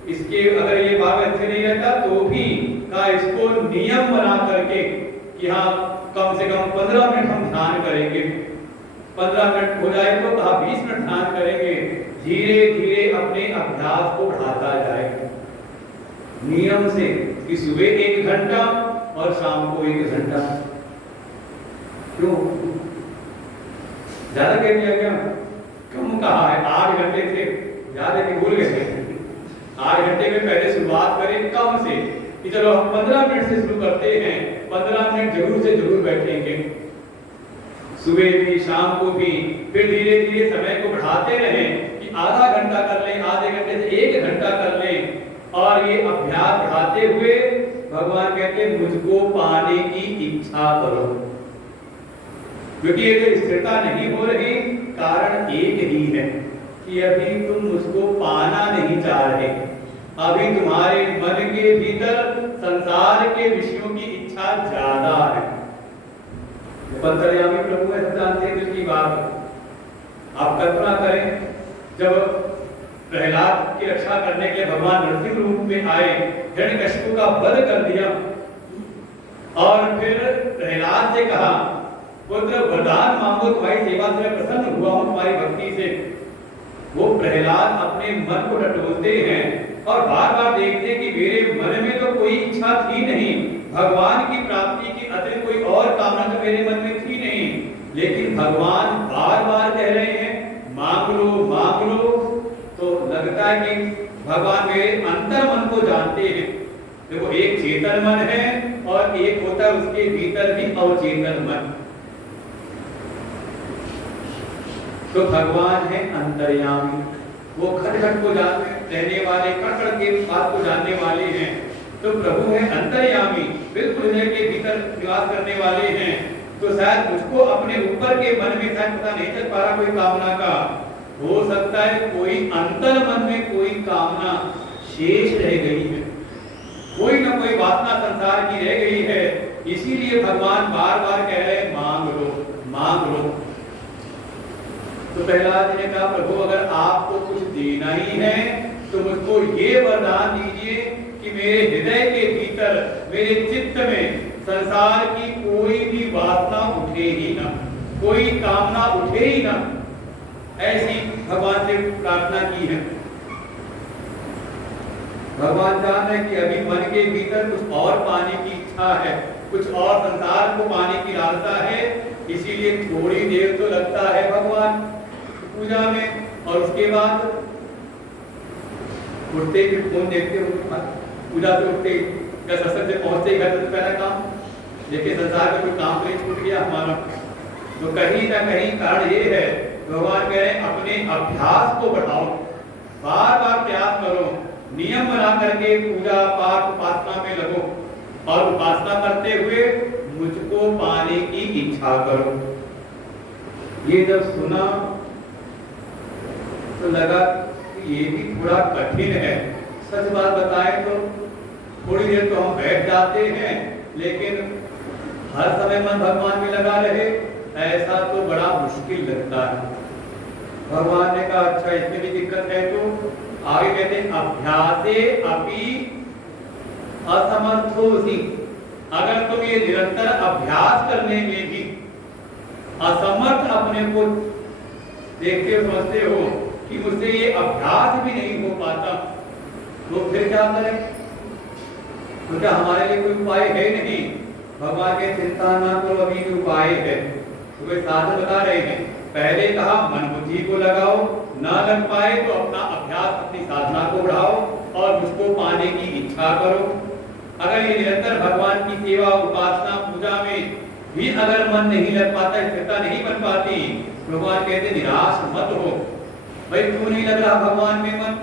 इसके अगर ये भाव अच्छे नहीं रहता तो भी का इसको नियम बना करके कि हाँ कम से कम 15 मिनट हम ध्यान करेंगे, 15 मिनट हो जाए तो कहा 20 मिनट ध्यान करेंगे। धीरे धीरे अपने अभ्यास को बढ़ाता जाए नियम से कि सुबह 1 घंटा और शाम को 1 घंटा। क्यों ज्यादा कह दिया क्या? कम कहा है, 8 घंटे थे, ज्यादा नहीं भूल गए थे। 8 घंटे में पहले शुरुआत करें कम से कि चलो हम 15 मिनट से शुरू करते हैं, 15 मिनट जरूर से जरूर बैठेंगे, सुबह भी शाम को भी। फिर धीरे धीरे समय को बढ़ाते रहें कि आधा घंटा कर लें, आधे घंटे से 1 घंटा कर लें। और ये अभ्यास बढ़ाते हुए भगवान कहते हैं मुझको पाने की इच्छा करो, क्योंकि ये जो स्थिरता नहीं हो रही कारण एक ही है कि अभी तुम मुझको पाना नहीं चाह रहे, अभी तुम्हारे मन के भीतर संसार के विषयों की इच्छा ज्यादा है। अंतर्यामी प्रभु है, जानते हैं दिल की बात। आप कल्पना करें जब प्रहलाद की रक्षा करने के लिए भगवान नरसिंह रूप में आए, हिरण्यकशिपु का वध कर दिया और फिर प्रहलाद से कहा पुत्र वरदान मांगो, तुम्हारी सेवा से मैं प्रसन्न हुआ हूं, तुम्हारी भक्ति से। वो प्रहलाद अपने मन को टटोलते हैं और बार बार देखते कि मेरे मन में तो कोई इच्छा थी नहीं, भगवान की प्राप्ति की अतिरिक्त कोई और कामना तो मेरे मन में थी नहीं, लेकिन भगवान बार बार कह रहे हैं मांग लो मांग लो। तो लगता है कि भगवान मेरे अंतर मन को जानते हैं। देखो एक चेतन मन है और एक होता है उसके भीतर भी अवचेतन मन। तो भगवान है अंतर्यामी, वो खट खट को रहने वाले, कण कण के बात को जानने वाले हैं। तो प्रभु है अंतर्यामी, बिल्कुल हृदय के भीतर निवास करने वाले हैं। तो शायद मुझको अपने ऊपर के मन में शायद पता नहीं चल पा रहा कोई कामना का, हो सकता है कोई अंतर मन में कोई कामना शेष रह गई है, कोई ना कोई वासना संसार की रह गई है, इसीलिए भगवान बार बार कह रहे हैं मांग लो मांग लो। तो प्रहलाद ने कहा प्रभु अगर आपको कुछ देना ही है तो मुझको ये वरदान दीजिए कि मेरे हृदय के भीतर, मेरे चित्त में संसार की कोई भी वासना उठे ही ना, कोई कामना उठे ही ना। ऐसी भगवान से प्रार्थना की है। भगवान जान है कि अभी मन के भीतर कुछ और पाने की इच्छा है, कुछ और संसार को पाने की लालसा है, इसीलिए थोड़ी देर तो लगता है भगवान पूजा में। और उसके बाद उठते ही फोन देखते हो, पूजा से उठते क्या सत्संग से पहुंचते ही घर से पहला काम देखिए, संसार में कोई काम नहीं छूट गया हमारा। तो कहीं ना कहीं कारण ये है, भगवान कह रहे हैं अपने अभ्यास को बढ़ाओ, बार बार प्रयास करो, नियम बना करके पूजा पाठ उपासना में लगो और उपासना करते हुए मुझको पाने की इच्छा करो। ये जब सुना तो लगा कि ये भी थोड़ा कठिन है। सच बात बताएं तो थोड़ी देर तो हम बैठ जाते हैं, लेकिन हर समय मन भगवान में लगा रहे ऐसा तो बड़ा मुश्किल लगता है। भगवान ने कहा अच्छा इसमें भी दिक्कत है, तो आगे कहते हैं अभ्यासे अपि असमर्थोसि, अगर तुम ये निरंतर अभ्यास करने में भी असमर्थ अपने को देखते हो, समझते हो कि मुझसे ये अभ्यास भी नहीं हो पाता, तो फिर क्या करें? तो क्या हमारे लिए कोई उपाय है नहीं? भगवान के चिंता ना करो, अभी भी उपाय है। तो वे साधन बता रहे हैं, पहले कहा मन बुद्धि को लगाओ, ना लग पाए तो अपना अभ्यास, अपनी साधना को बढ़ाओ और उसको पाने की इच्छा करो। अगर ये निरंतर भगवान की सेवा उपासना पूजा में भी अगर मन नहीं लग पाता, स्थिरता नहीं बन पाती, भगवान कहते निराश मत हो। भाई क्यों नहीं लग रहा भगवान में मन?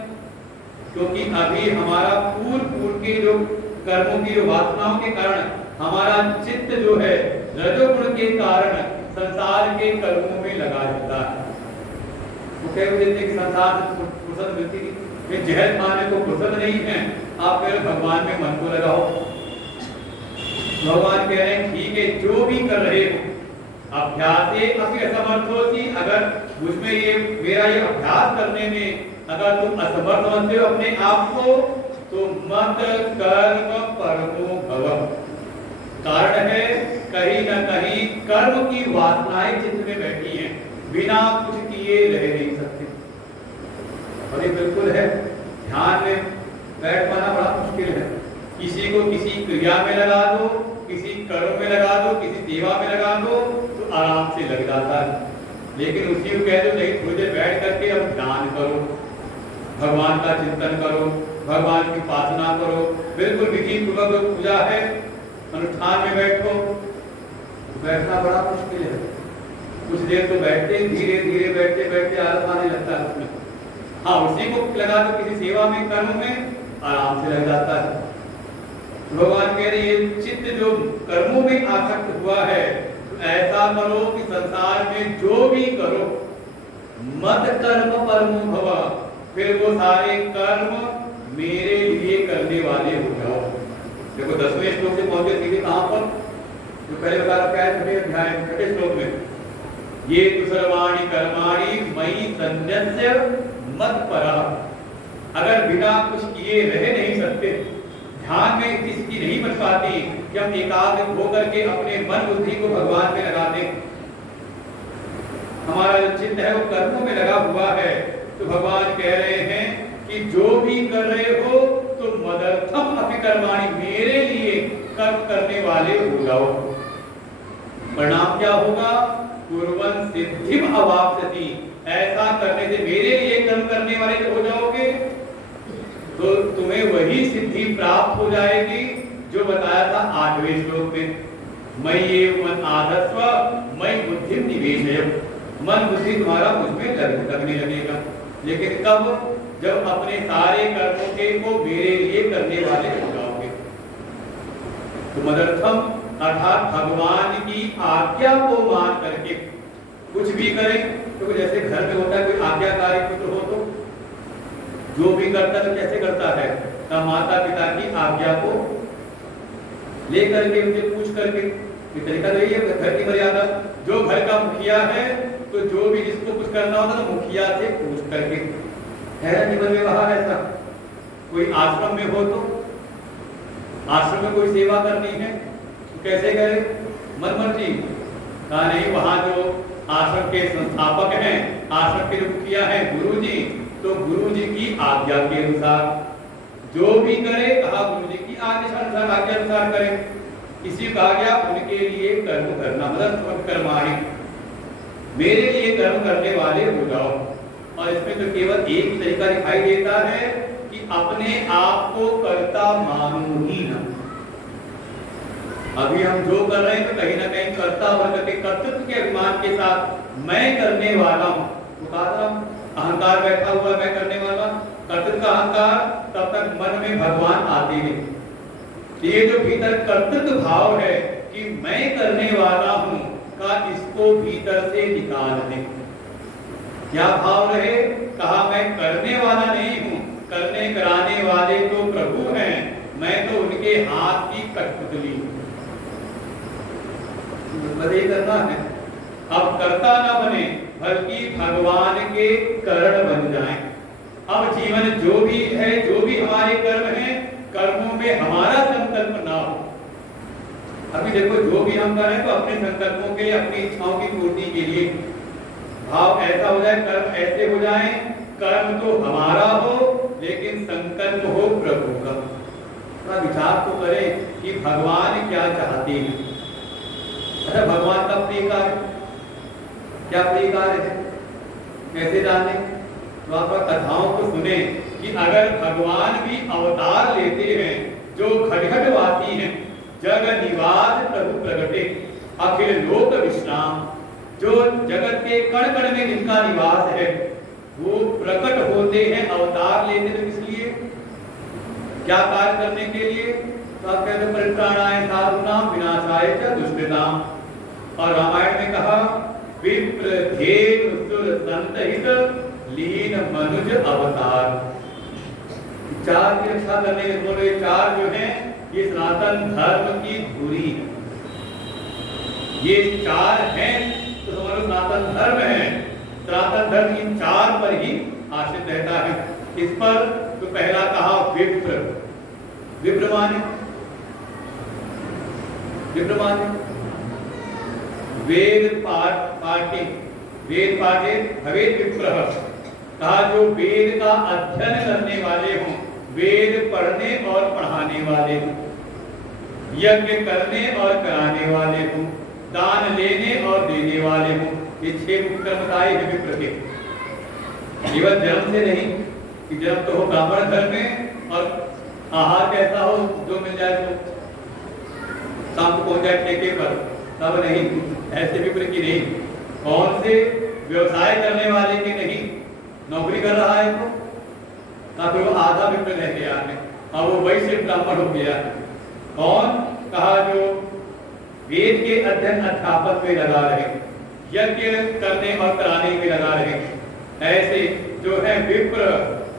क्योंकि अभी हमारा पूर्व के जो कर्मों की जो वासनाओं के कारण हमारा चित्त जो है रजोगुण के कारण संसार के कर्मों में लगा रहता है। वो कह देते हैं कि संसार से फुर्सत मिलती नहीं, ये जहर खाने को फुर्सत नहीं है, आप कह रहे भगवान में मन को लगाओ। भगवान कह रहे हैं ठीक है, जो भी कर रहे हो अभ्यासे अपनी असमर्थोसी, अगर मुझमें ये मेरा ये अभ्यास करने में अगर तुम असमर्थ समझते हो अपने आप को, तो मत कर्म परमो भव। कारण है कहीं न कहीं कर्म की वासनाएं चित्त में बैठी हैं, बिना कुछ किए रह नहीं सकते। और ये बिल्कुल है, ध्यान में बैठ पाना बड़ा मुश्किल है। किसी को किसी क्रिया में लगा दो, किसी कर्म में लगा दो, किसी सेवा में लगा दो, तो आराम से लग जाता है। लेकिन उसी को कह दो नहीं, थोड़ी देर बैठ करके अब ध्यान करो, भगवान का चिंतन करो, भगवान की उपासना करो, बिल्कुल विधि पूर्वक पूजा है, अनुष्ठान में बैठो, बैठना बड़ा मुश्किल है। कुछ देर तो बैठते, धीरे धीरे बैठते बैठते आलस आने लगता है उसमें। हाँ, उसी को लगा दो किसी सेवा में, कर्म में, आराम से लग जाता है। भगवान कह रहे ये चित्त जो कर्मों में आसक्त हुआ है, तो ऐसा करो कि संसार में जो भी करो मत कर्म परमो भव, फिर वो सारे कर्म मेरे लिए करने वाले हो जाओ। देखो 10वें श्लोक से पहुंचे सीधे कहां पर, जो पहले बता रखा है 6वें अध्याय 6वें श्लोक में, ये तु सर्वाणि कर्माणि मयि सन्न्यस्य मत्परः। अगर बिना कुछ किए रह नहीं सकते, ध्यान में इतनी स्थिति नहीं बन पाती कि हम एकाग्र होकर के अपने मन बुद्धि को भगवान में लगा दें, हमारा जो चित्त है वो कर्मों में लगा हुआ है, तो भगवान कह रहे हैं कि जो भी कर रहे हो तो मदर्थम अपि कर्माणि, मेरे लिए कर्म करने वाले हो जाओ। परिणाम क्या होगा, कुर्वन् सिद्धिम अवाप्स्यति, ऐसा करने से मेरे लिए कर्म करने वाले हो जाओगे तो तुम्हें वही सिद्धि प्राप्त हो जाएगी जो बताया था 8वें श्लोक में, मयि मन आधस्व मयि बुद्धिम निवेशय। मन बुद्धि तुम्हारा मुझमें लगने लगेगा, लेकिन कब, जब अपने सारे कर्मों के को मेरे लिए करने वाले हो जाओगे। तो मदर्थम अर्थात भगवान की आज्ञा को मान करके कुछ भी करें, तो जैसे घर में होता है कोई आज्ञाकारी पुत्र हो तो जो भी करता है कैसे करता है, माता पिता की आज्ञा को लेकर के उनसे पूछ करके, तरीका तो यही है घर की मर्यादा। जो घर का मुखिया है तो जो भी जिसको कुछ करना होता है मुखिया से पूछ करके है ना जीवन में बाहर ऐसा। कोई आश्रम में हो तो आश्रम में कोई सेवा करनी है तो कैसे करे, मन मर्जी कहा नहीं, वहां जो आश्रम के संस्थापक हैं, आश्रम के जो मुखिया हैं गुरु जी, तो गुरु जी की आज्ञा के अनुसार जो भी करे, कहा गुरु जी की आज्ञा अनुसार करे। इसी का आज्ञा उनके लिए कर्म करना, मतलब कर्माणि, मेरे लिए कर्म करने वाले हो जाओ। और इसमें तो केवल एक ही तरीका दिखाई देता है कि अपने आप को कर्ता मानो ही ना। अभी हम जो कर रहे हैं तो कहीं ना कहीं कर्ता वर्ग के कर्तृत्व के अभिमान के साथ मैं करने वाला हूँ, तो कहा अहंकार बैठा हुआ मैं करने वाला, कर्तृत्व का अहंकार, तब तक मन में भगवान आते हैं। ये जो भीतर कर्तृत्व भाव है कि मैं करने वाला हूं का, इसको भीतर से निकाल दे। क्या भाव रहे, कहा मैं करने वाला नहीं हूं, करने कराने वाले तो प्रभु हैं, मैं तो उनके हाथ की कठपुतली हूं। करना है, अब कर्ता ना बने बल्कि भगवान के करण बन जाएं। अब जीवन जो भी है, जो भी हमारे कर्म हैं, कर्मों में हमारा संकल्प ना हो। अभी देखो जो भी हम करें तो अपने संकल्पों के लिए, अपनी इच्छाओं की पूर्ति के लिए भाव ऐसा हो जाए, कर्म ऐसे हो जाए, कर्म तो हमारा हो लेकिन संकल्प हो प्रभु का। थोड़ा विचार तो करें कि भगवान क्या चाहते हैं। अच्छा, भगवान का प्रिय कार्य क्या, प्रिय कार्य है कैसे जाने, तो आप कथाओं को सुने कि अगर भगवान भी अवतार लेते हैं, जो घटघटवासी हैं, जग निवास प्रभु प्रगटे अखिल लोक विश्राम, जो जगत के कण कण में जिनका निवास है, वो प्रकट होते हैं, अवतार लेते हैं। इसलिए क्या कार्य करने के लिए, तो आप कहते परित्राणाय साधूनां विनाशाय च दुष्कृताम्। और रामायण में कहा विप्र धेनु सुर संतहित लीन मनुज अवतार। चार की रक्षा करने के बोले, चार जो है ये सनातन धर्म की धुरी है। ये चार हैं तो समझो सनातन धर्म है। सनातन धर्म इन चार पर ही आश्रित रहता है। इस पर तो पहला कहा विप्र। विप्र माने वेद पाठे, वेद पाठे भवेद विप्रः। कहा जो वेद का अध्ययन करने वाले हों, वेद पढ़ने और पढ़ाने वाले हों, यज्ञ करने और कराने वाले हों, दान लेने और देने वाले हों। ये 6 मुख्य कर्म बताए हैं विप्र के। केवल जन्म से नहीं कि जन्म तो हो ब्राह्मण घर में और आहार कैसा हो जो मिल जाए तो शाम को पहुंच जाए ठेके पर, तब नहीं। ऐसे विप्र की नहीं। कौन से व्यवसाय करने वाले के नहीं, नौकरी कर रहा है तो फिर वो आधा विप्र रह गया है और वो वैश्य ब्राह्मण हो गया है। कौन? कहा जो वेद के अध्ययन अध्यापन में लगा रहे, यज्ञ करने और कराने में लगा रहे, ऐसे जो है विप्र,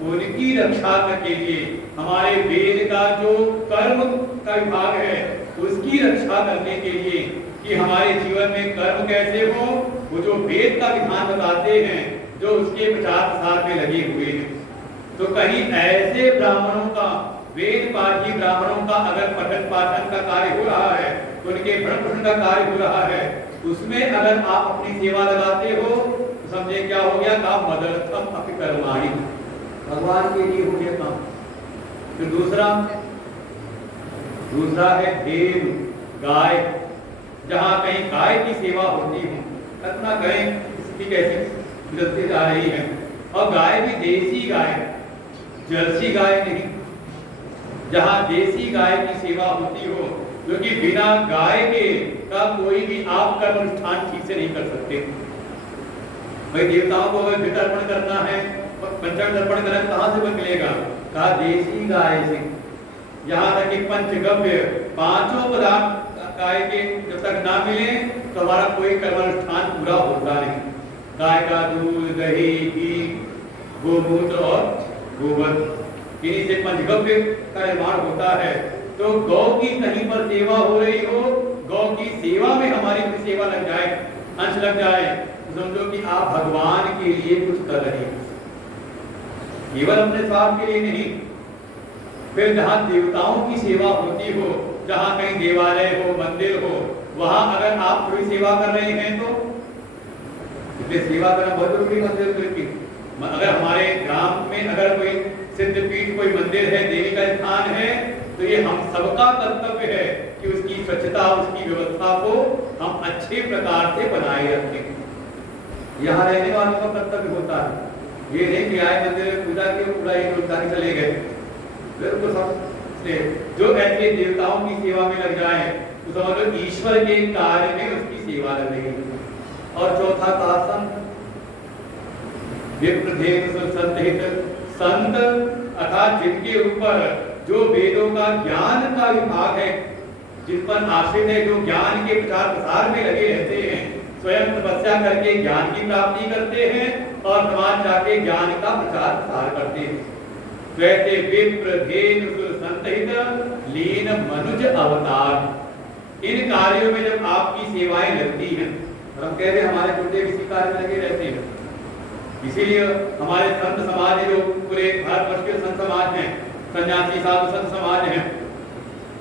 उनकी रक्षा के लिए हमारे वेद का जो कर्म का विभाग है उसकी रक्षा करने के लिए कि हमारे जीवन में कर्म कैसे हो, वो जो वेद का विधान बताते हैं, जो उसके प्रचार प्रसार में लगे हुए हैं। तो कहीं ऐसे ब्राह्मणों का, वेद पाठी ब्राह्मणों का अगर पठन पाठन का कार्य हो रहा है, उनके भरण पोषण का कार्य हो रहा है, उसमें अगर आप अपनी सेवा लगाते हो तो समझे क्या हो गया काम, मदर्थम अपि कर्माणि, भगवान के लिए हो गया काम। फिर दूसरा है भेड़, गाय। जहाँ कहीं गाय की सेवा होती है, कल्पना करें स्थिति कैसी गुजरती जा रही है, और गाय भी देसी गाय, जर्सी गाय नहीं। जहाँ देसी गाय की सेवा होती हो, क्योंकि बिना गाय के का कोई भी आप कर्म अनुष्ठान ठीक से नहीं कर सकते। भाई देवताओं को अगर तर्पण करना है, पंचांग तर्पण करना कहाँ से मिलेगा? कहा देसी गाय से। यहाँ तक कि पंचगव्य, 5 पदार्थ गाय के जब तक ना मिले तो हमारा कोई कर्म अनुष्ठान पूरा होगा नहीं। गाय का दूध, दही, घी, गोमूत्र और गोबर, इन्हीं से पंचगव्य का निर्माण होता है। तो गौ की कहीं पर सेवा हो रही हो, गौ की सेवा में हमारी भी सेवा लग जाए, अंश लग जाए, तो समझो कि आप भगवान के लिए कुछ कर रहे हैं, केवल अपने स्वार्थ के लिए नहीं। फिर जहाँ देवताओं की सेवा होती हो, जहाँ कहीं देवालय हो, मंदिर हो, वहां अगर आप कोई सेवा कर रहे हैं तो इसलिए सेवा करना बहुत जरूरी है। मंदिर की अगर हमारे ग्राम में अगर कोई सिद्धपीठ, कोई मंदिर है, देवी का स्थान है, तो ये हम सबका कर्तव्य है कि उसकी स्वच्छता, उसकी व्यवस्था को हम अच्छे प्रकार से बनाए रखें। यहाँ रहने वालों का कर्तव्य होता है, ये नहीं कि आए मंदिर में पूजा की पूरा एक रोजगारी चले गए। बिल्कुल सब जो ऐसे देवताओं की सेवा में लग जाए तो समझ लो ईश्वर के कार्य में उसकी सेवा लग रही है। और चौथा था संत, संत अर्थात जिनके ऊपर जो वेदों का ज्ञान का विभाग है, जिन पर आश्रित है, जो ज्ञान के प्रचार प्रसार में लगे रहते हैं, स्वयं तपस्या करके ज्ञान की प्राप्ति करते हैं और समाज जाके ज्ञान का प्रचार प्रसार करते हैं। वैसे विप्र, धेनु, सुर, संतहित, लीन, मनुज अवतार, इन कार्यों में जब आपकी सेवाएं लगती हैं, और हम कह रहे हैं हमारे गुरुदेव इसी कार्य में लगे रहते हैं, इसीलिए हमारे संत समाज जो पूरे भारतवर्ष के संत समाज हैं, सन्यासी साधु संत समाज हैं,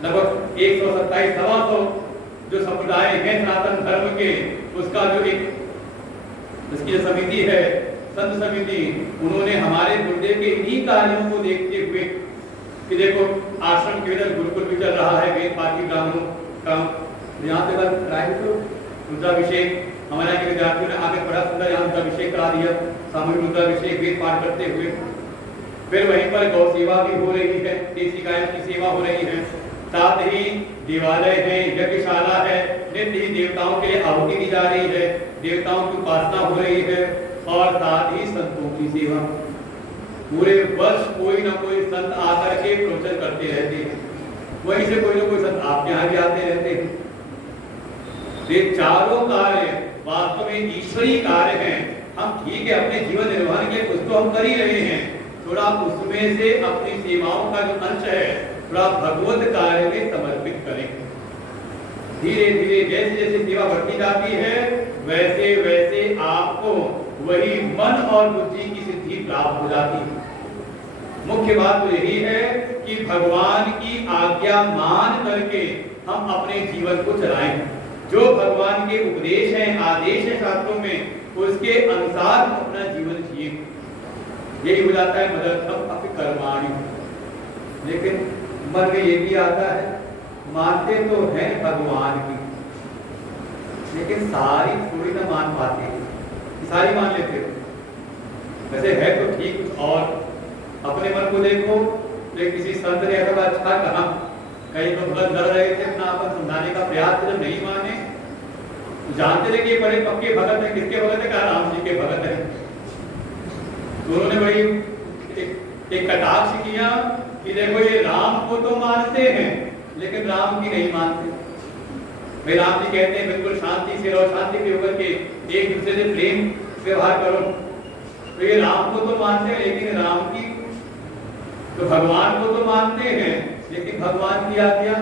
लगभग 127 सवा सौ जो संप्रदाय हैं सनातन धर्म के, उसका जो एक इसकी समिति है, संत समिति, उन्होंने हमारे गुरुदेव के इन्हीं कार्यों को देखते हुए कि देखो आश्रम के अंदर गुरुकुल भी चल रहा है, वेद पाठी ब्राह्मणों का यहाँ पे बस राय तो रुद्राभिषेक, हमारे यहाँ के विद्यार्थियों ने आगे बड़ा सुंदर यहाँ रुद्राभिषेक करा दिया, सामूहिक रुद्राभिषेक वेद पाठ करते हुए। फिर वहीं पर गौ सेवा भी हो रही है, देसी गायों की सेवा हो रही है, साथ ही देवालय है, यज्ञशाला है, नित्य ही देवताओं के लिए आहुति दी जा रही है, देवताओं की उपासना हो रही है, और साथ ही संतों की सेवा। पूरे वर्ष कोई ना कोई संत आकर के प्रवचन करते रहते हैं, वहीं से कोई ना कोई संत आपके यहाँ भी आते रहते हैं। ये चारों कार्य वास्तव में ईश्वरीय कार्य हैं, हम ठीक है अपने जीवन निर्वाह के लिए कुछ तो हम कर ही रहे हैं, थोड़ा उसमें से अपनी सेवाओं का जो अंश है थोड़ा भगवत कार्य में समर्पित करें। धीरे धीरे जैसे जैसे सेवा बढ़ती जाती है वैसे वैसे आपको वही मन और बुद्धि की सिद्धि प्राप्त हो जाती है। मुख्य बात तो यही है कि भगवान की आज्ञा मान करके हम अपने जीवन को चलाएं। जो भगवान के उपदेश हैं, आदेश हैं शास्त्रों में, उसके अनुसार हम अपना जीवन जिए। यही हो जाता है मदर्थम अपि कर्माणि। लेकिन मन में ये भी आता है, मानते तो हैं भगवान की, लेकिन सारी थोड़ी ना मान पाते, सारी मान लेते हो। वैसे है तो ठीक, और अपने मन को देखो, तो किसी संत ने ऐसा अच्छा कहा, कई तो गलत लड़ रहे थे, अपना अपन समझाने का प्रयास जब नहीं माने, जानते थे कि ये बड़े पक्के भगत है। किसके भगत है? कहा राम जी के भगत है। तो उन्होंने बड़ी एक कटाक्ष किया कि देखो ये राम को तो मानते हैं लेकिन राम की नहीं मानते। भाई राम जी कहते हैं बिल्कुल शांति से रहो, शांति के होकर के एक दूसरे से प्रेम व्यवहार करो। तो ये राम को तो मानते हैं लेकिन राम की, तो भगवान को तो मानते हैं लेकिन भगवान की आज्ञा,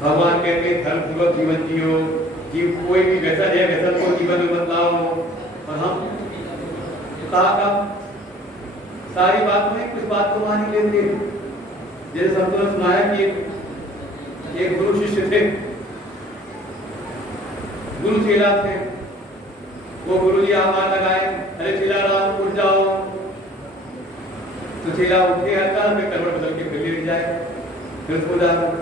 भगवान कहते हैं धर्म पूर्वक जीवन जियो, जीव कोई भी व्यसन है व्यसन को जीवन में बदलाओ। और हम कहा सारी बात में कुछ बात को मान ही लेते हैं। जैसे संतों ने सुनाया कि एक गुरु शिष्य थे, गुरु चेला थे। वो गुरु जी आवाज लगाए, अरे चेला राम उठ जाओ। तो चेला उठे, हल्का फिर करवट बदल के फिर लेट जाए, फिर सो जाओ।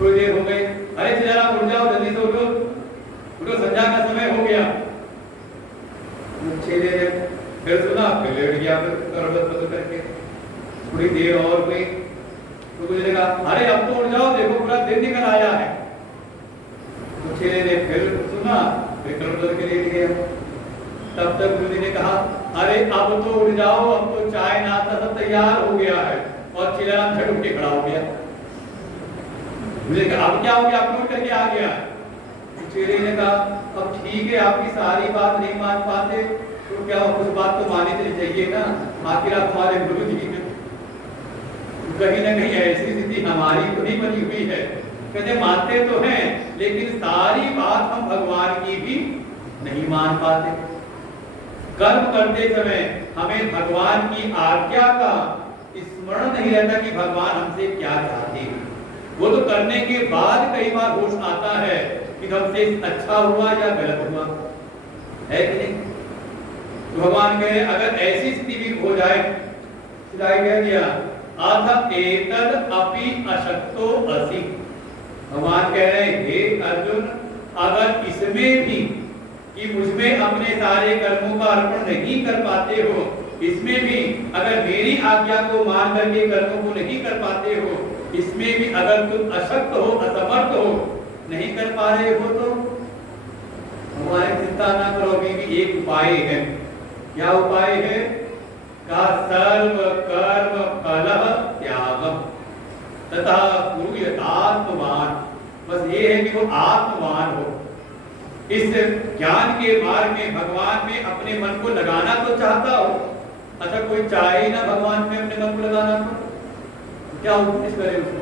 थोड़ी देर हो गई, अरे चेला राम उठ जाओ, जल्दी से उठो, उठो संध्या का समय हो गया। चेले ने फिर सुना, फिर लेट गया, फिर करवट बदल करके। थोड़ी देर और हुई तो गुरु जी ने कहा, अरे अब तो उठ जाओ, देखो पूरा दिन निकल आया है। तो चेले ने फिर सुना, फिर करवट बदल के लेट गया। तब तक गुरु जी ने कहा, अरे अब तो उठ जाओ, अब तो चाय नाश्ता सब तैयार हो गया है। और चेला राम झट उठ के खड़ा हो गया। गुरु जी ने कहा, अब क्या हो गया, आप उठ करके आ गया। चेले ने कहा, अब ठीक है आपकी सारी बात नहीं मान पाते तो क्या कुछ बात तो मानी चली चाहिए ना, आखिर आप हमारे गुरु जी हैं। कहीं ना कहीं ऐसी स्थिति हमारी तो नहीं बनी हुई है, कहते मानते तो हैं लेकिन सारी बात हम भगवान की भी नहीं मान पाते। कर्म करते समय हमें भगवान की आज्ञा का स्मरण नहीं रहता कि भगवान हमसे क्या चाहते हैं। वो तो करने के बाद कई बार होश आता है कि हमसे अच्छा हुआ या गलत हुआ है कि नहीं। तो भगवान कह रहे अगर ऐसी स्थिति भी हो जाए, कह दिया अथ एतद अपि अशक्तो असि। भगवान कह रहे हे अर्जुन, अगर इसमें भी कि मुझमें अपने सारे कर्मों का अर्पण नहीं कर पाते हो, इसमें भी अगर मेरी आज्ञा को मान करके कर्मों को नहीं कर पाते हो, इसमें भी अगर तुम अशक्त हो, असमर्थ हो, नहीं कर पा रहे हो, तो हमारी चिंता ना करो, अभी भी एक उपाय है। क्या उपाय है? का सर्व कर्म फल त्यागम तथा कुरु यथात्मवान। बस ये है कि वो आत्मवान हो। इस ज्ञान के मार्ग में भगवान में अपने मन को लगाना तो चाहता हो। अच्छा कोई चाहे ना भगवान में अपने मन को लगाना, तो क्या उपदेश करे उसको?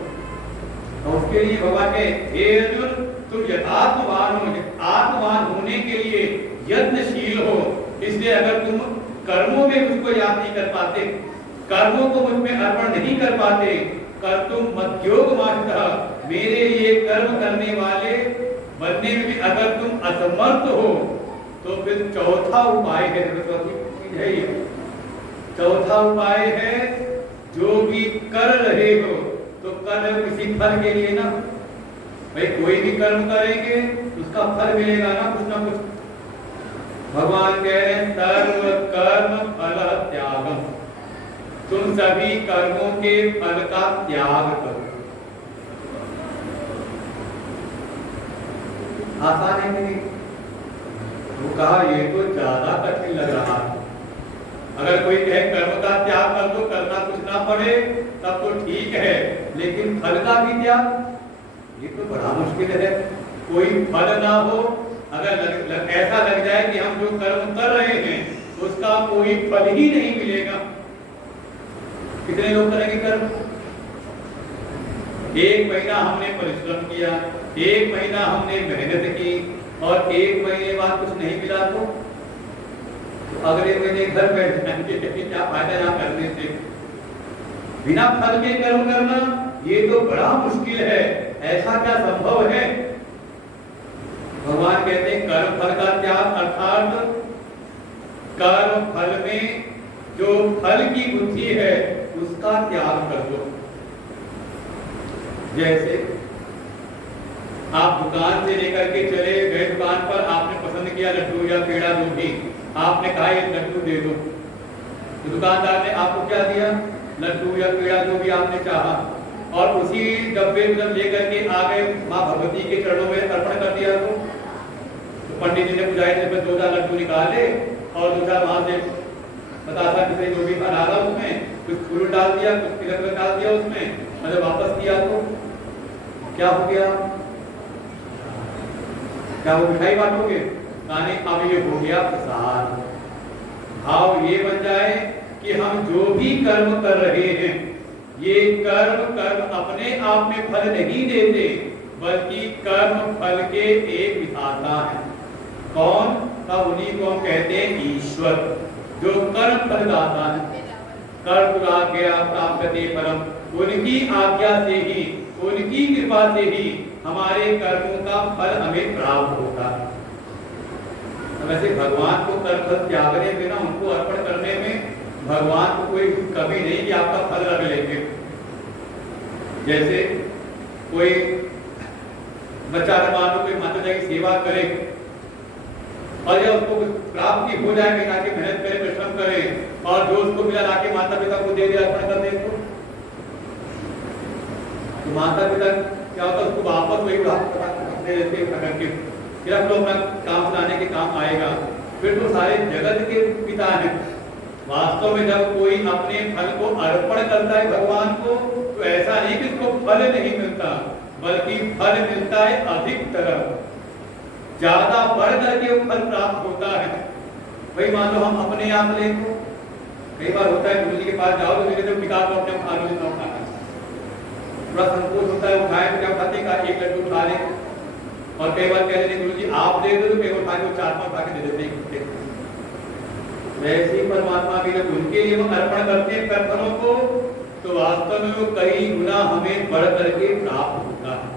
तो उसके लिए भगवान के हे अर्जुन, तुम यथात्मवान हो, आत्मवान होने के लिए यत्नशील हो। इसलिए अगर तुम कर्मों में मुझको याद नहीं कर पाते, कर्मों को मुझ में अर्पण नहीं कर पाते, कर तुम मध्योग मानता, मेरे लिए कर्म करने वाले बनने में भी अगर तुम असमर्थ हो, तो फिर चौथा उपाय है, चौथा उपाय है जो भी कर रहे हो तो कर किसी फल के लिए ना। भाई कोई भी कर्म करेंगे उसका फल मिलेगा ना कुछ ना कुछ। भगवान कह रहे हैं सर्व कर्म फल त्यागम, तुम सभी कर्मों के फल का त्याग करो। आसान है कि नहीं? वो कहा ये तो ज्यादा कठिन लग रहा है। अगर कोई कहे कर्म का त्याग कर दो, करना कुछ ना पड़े, तब तो ठीक है, लेकिन फल का भी त्याग, ये तो बड़ा मुश्किल है। कोई फल ना हो ऐसा लग जाए कि हम जो कर्म कर रहे हैं उसका कोई फल ही नहीं मिलेगा। कितने लोग करेंगे कर्म? एक महीना हमने परिश्रम किया, एक महीना हमने मेहनत की और एक महीने बाद कुछ नहीं मिला तो अगले महीने घर बैठ जाएंगे, क्या फायदा यहाँ करने से। बिना फल के कर्म करना ये तो बड़ा मुश्किल है, ऐसा क्या संभव है? भगवान कहते हैं कर्म फल का त्याग, अर्थात कर्म फल में जो फल की बुद्धि है उसका त्याग कर दो। जैसे आप दुकान से लेकर के चले गए, दुकान पर आपने पसंद किया लड्डू या पेड़ा जो भी, आपने कहा ये लड्डू दे दो, तो दुकानदार ने आपको क्या दिया? लड्डू या पेड़ा जो भी आपने चाहा, और उसी डब्बे में जब लेकर के आ गए माँ भगवती के चरणों में अर्पण कर दिया तो पंडित जी ने बुझाई से 2-4 लड्डू निकाले और 2-4 वहां से बतासा किसी जो भी डाला उसमें, कुछ फूल डाल दिया, कुछ तिलक डाल दिया उसमें, मतलब वापस किया तो क्या हो गया? क्या वो मिठाई बांटोगे? यानी अब ये हो गया प्रसाद। भाव ये बन जाए कि हम जो भी कर्म कर रहे हैं ये कर्म अपने आप में फल नहीं देते, बल्कि कर्म फल के एक विधाता है। कौन? तब उन्हीं को हम कहते हैं ईश्वर, जो कर्म फलदाता है। कर्म आज्ञा प्राप्त परम, उनकी आज्ञा से ही, उनकी कृपा से ही हमारे कर्मों का फल हमें प्राप्त होता है। वैसे भगवान को कर्म फल त्यागने में ना, उनको अर्पण करने में भगवान को कोई कमी नहीं कि आपका फल रख लेंगे। जैसे कोई बच्चा अगर मान लो कोई माता पिता की सेवा करे और जब उसको प्राप्ति हो जाए, बिना के मेहनत करे, परिश्रम करे और जो उसको मिला लाके माता पिता को दे दे, अर्पण कर दे, तो माता पिता क्या होता है उसको वापस वही अपने जैसे करके फिर आप लोग अपना काम चलाने के काम आएगा। फिर तो सारे जगत के पिता हैं। वास्तव में जब कोई अपने फल को अर्पण करता है भगवान को, तो ऐसा नहीं कि उसको फल नहीं मिलता, बल्कि फल मिलता है अधिक तरह, ज्यादा बढ़ करके फल प्राप्त होता है। भाई मान लो हम अपने आप ले तो कई बार होता है गुरु जी के पास जाओ तो कहते निकाल को अपने खा लो, खाना थोड़ा संकोच होता है, उठाए तो क्या खाते का एक लड्डू खा ले, और कई बार कहते हैं गुरु जी आप दे दो, तो कई बार खा के 4-5 खा के दे देते हैं। वैसे ही परमात्मा भी जब उनके लिए हम अर्पण करते हैं कर्मों को, तो वास्तव में वो कई गुना हमें बढ़ करके प्राप्त होता है।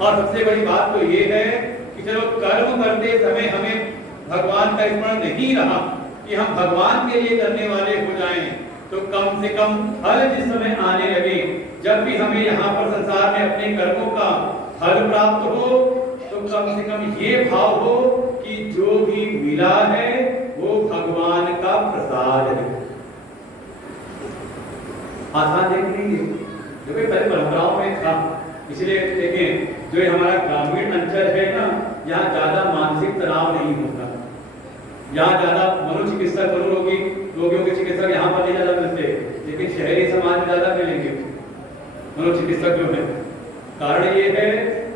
और सबसे बड़ी बात तो ये है कि चलो कर्म करते समय हमें भगवान का स्मरण नहीं रहा कि हम भगवान के लिए करने वाले हो जाएं, तो कम से कम फल जिस समय आने लगे, जब भी हमें यहाँ पर संसार में अपने कर्मों का फल प्राप्त हो, तो कम से कम ये भाव हो कि जो भी मिला है वो भगवान का प्रसाद है। आसान देख लीजिए, जो कि पहले परंपराओं में था, इसलिए देखें जो हमारा ग्रामीण अंचल है ना, यहाँ ज्यादा मानसिक तनाव नहीं होता, यहाँ ज्यादा मनोचिकित्सक रोगियों के चिकित्सक यहाँ पर नहीं ज्यादा मिलते, लेकिन शहरी समाज में ज्यादा मिलेंगे मनोचिकित्सक जो है। कारण ये है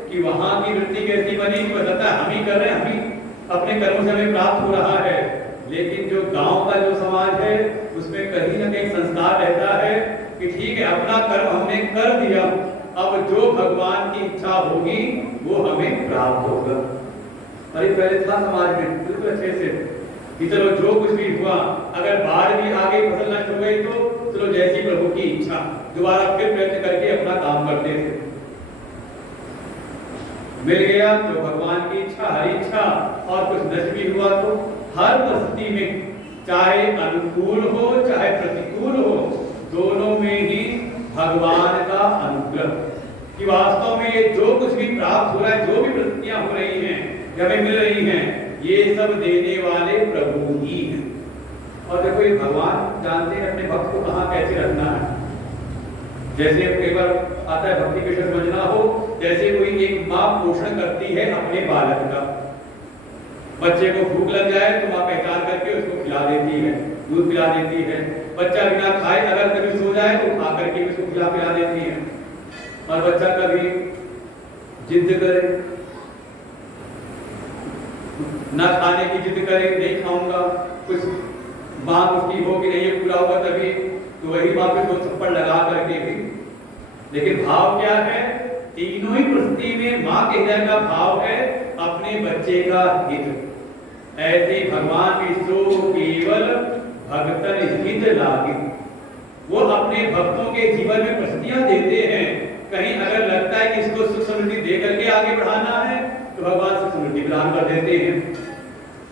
कि वहाँ की वृत्ति कैसी बनी कि बताता है हम ही कर रहे हैं, हम ही अपने कर्मों से हमें प्राप्त हो रहा है। लेकिन जो गांव का जो समाज है उसमें कहीं ना कहीं संस्कार रहता है कि ठीक है अपना कर्म हमने कर दिया, अब जो भगवान की इच्छा होगी वो हमें प्राप्त होगा। अरे पहले था समाज में बिल्कुल अच्छे से कि चलो जो कुछ भी हुआ, अगर बाढ़ भी आ गई, फसल नष्ट हो गई, तो चलो जैसी प्रभु की इच्छा, दोबारा फिर प्रयत्न करके अपना काम करते थे। मिल गया तो भगवान की इच्छा, हर इच्छा, और कुछ नष्ट भी हुआ तो हर परिस्थिति में, चाहे अनुकूल हो चाहे प्रतिकूल हो, दोनों में ही भगवान का अनुग्रह कि वास्तव में ये जो कुछ भी प्राप्त हो रहा है, जो भी परिस्थितियां हो रही हैं, हमें मिल रही हैं, ये सब देने वाले प्रभु ही हैं। और देखो ये भगवान जानते हैं अपने भक्त को कहाँ कैसे रखना है। जैसे कई बार आता है भक्ति विषय समझना हो, जैसे कोई एक माँ पोषण करती है अपने बालक का, बच्चे को भूख लग जाए तो माँ पहचान करके उसको खिला देती है, दूध पिला देती है। बच्चा बिना खाए अगर कभी सो जाए तो खा करके उसको खिला पिला देती है। और बच्चा कभी जिद करे ना खाने की जिद करे, नहीं खाऊंगा, कुछ माँ उसकी हो कि नहीं ये पूरा होगा तभी, तो वही माँ पे 2 थप्पड़ लगा करके भी। लेकिन भाव क्या है? तीनों ही प्रस्तुति में माँ के हृदय का भाव है अपने बच्चे का हित। ऐसे भगवान विष्णु केवल भक्तन हित लागे, वो अपने भक्तों के जीवन में प्रस्तुतियां देते हैं। कहीं अगर लगता है कि इसको सुख समृद्धि दे करके आगे बढ़ाना है तो भगवान सुख समृद्धि प्रदान कर देते हैं,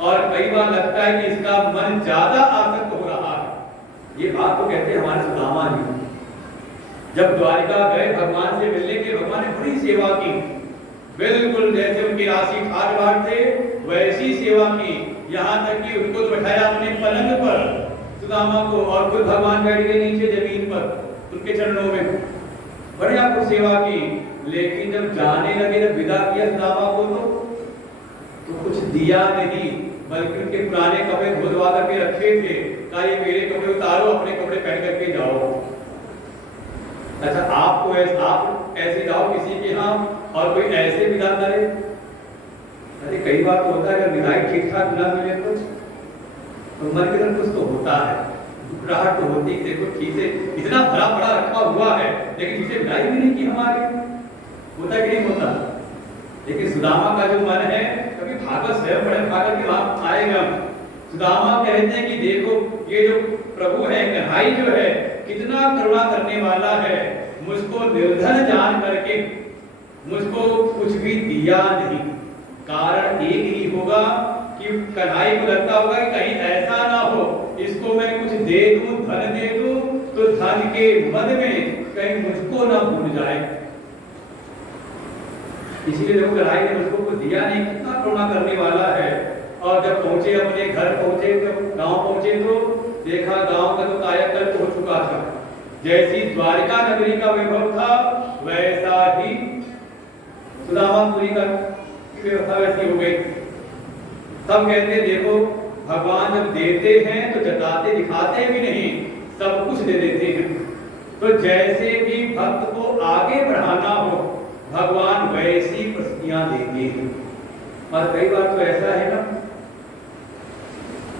और कई बार लगता है कि इसका मन ज्यादा आसक्त हो रहा है। ये बात तो कहते हैं हमारे सुदामा जी, जब द्वारिका गए भगवान से मिलने के, भगवान ने बड़ी सेवा की, बिल्कुल जैसे उनकी राशि ठाट बाट थे वैसी सेवा की। यहाँ तक कि उनको तो बैठाया उन्होंने पलंग पर, सुदामा को, और खुद भगवान बैठ गए नीचे जमीन पर उनके चरणों में, बढ़िया कुछ सेवा की। लेकिन जब जाने लगे, जब विदा किया सुदामा को तो कुछ दिया नहीं, बल्कि उनके पुराने कपड़े धुलवा करके रखे थे। कहा ये मेरे कपड़े उतारो, अपने कपड़े पहन करके जाओ। अच्छा आप ऐसे जाओ किसी के यहाँ और कोई ऐसे विदा करे? अरे कई बार तो होता है अगर विदाई ठीक ठाक ना मिले तो मन के अंदर कुछ तो होता है, घबराहट तो होती है। देखो ठीक है इतना भरा पड़ा रखा हुआ है, लेकिन जिसे विदाई भी नहीं की हमारी, होता कि नहीं होता? लेकिन सुदामा का जो मन है, कभी भागवत स्वयं पढ़े, भागवत के वहां आएगा, सुदामा कहते हैं कि देखो ये जो प्रभु है, कन्हई जो है, कितना करुणा करने वाला है, मुझको निर्धन जान करके मुझको कुछ भी दिया नहीं। कारण एक ही होगा कि कन्हई को लगता होगा कि कहीं ऐसा ना हो इसको मैं कुछ दे दूं, धन दे दूं, तो धन के मद में कहीं मुझको ना भूल जाए। इसीलिए देखो कन्हई ने मुझको कुछ दिया नहीं, कितना करुणा करने वाला है। और जब पहुंचे, अपने घर पहुंचे, जब गांव पहुंचे तो देखा गांव का तो कायाकल्प हो चुका था। जैसी द्वारिका नगरी का वैभव था वैसा ही सुदामापुरी का व्यवस्था वैसी हो गई। तब कहते देखो भगवान जब देते हैं तो जताते दिखाते भी नहीं, सब कुछ दे देते हैं। तो जैसे भी भक्त को आगे बढ़ाना हो भगवान वैसी प्रस्तुतियां देते हैं। और कई बार तो ऐसा है ना,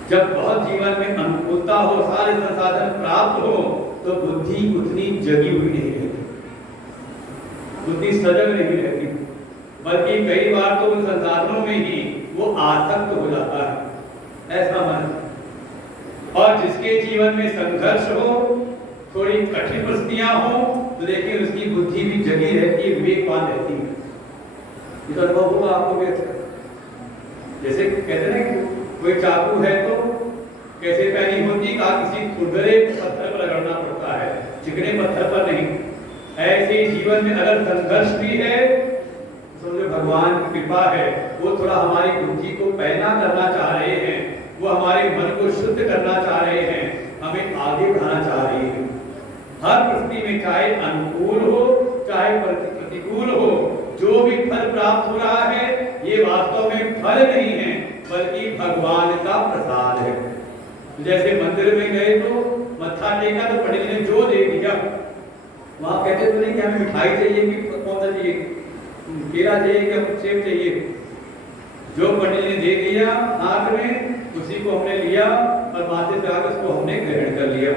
जब बहुत जीवन में अनुकूलता हो, सारे संसाधन प्राप्त हो, तो बुद्धि उतनी जगी हुई नहीं रहती, बुद्धि सजग नहीं रहती, बल्कि कई बार तो उन संसाधनों में ही वो आसक्त हो जाता है, ऐसा मन। और जिसके जीवन में संघर्ष हो, थोड़ी कठिन परिस्थितियां हो, तो देखिए उसकी बुद्धि भी जगी रहती है, विवेकवान रहती है। ये तो अनुभव होगा आपको भी। जैसे कहते हैं कि कोई चाकू है तो कैसे पैनी होती, कहा किसी खुरदरे पत्थर पर रगड़ना पड़ता है, चिकने पत्थर पर नहीं। ऐसे जीवन में अगर संघर्ष भी है, समझो भगवान की कृपा है, वो थोड़ा हमारी बुद्धि को पैना करना चाह रहे हैं, वो हमारे मन को शुद्ध करना चाह रहे हैं, हमें आगे बढ़ाना चाह रहे हैं। हर परिस्थिति में चाहे अनुकूल हो चाहे प्रतिकूल हो, जो भी फल प्राप्त हो रहा है ये वास्तव में फल नहीं है, बल्कि भगवान का प्रसाद है। जैसे मंदिर में गए तो मत्था टेका तो पंडित ने जो दे दिया, वहां कहते तो नहीं कि हमें मिठाई चाहिए कि कौन सा चाहिए, केला चाहिए कि सेब चाहिए, जो पंडित ने दे दिया हाथ में उसी को हमने लिया और माथे से आकर उसको हमने ग्रहण कर लिया।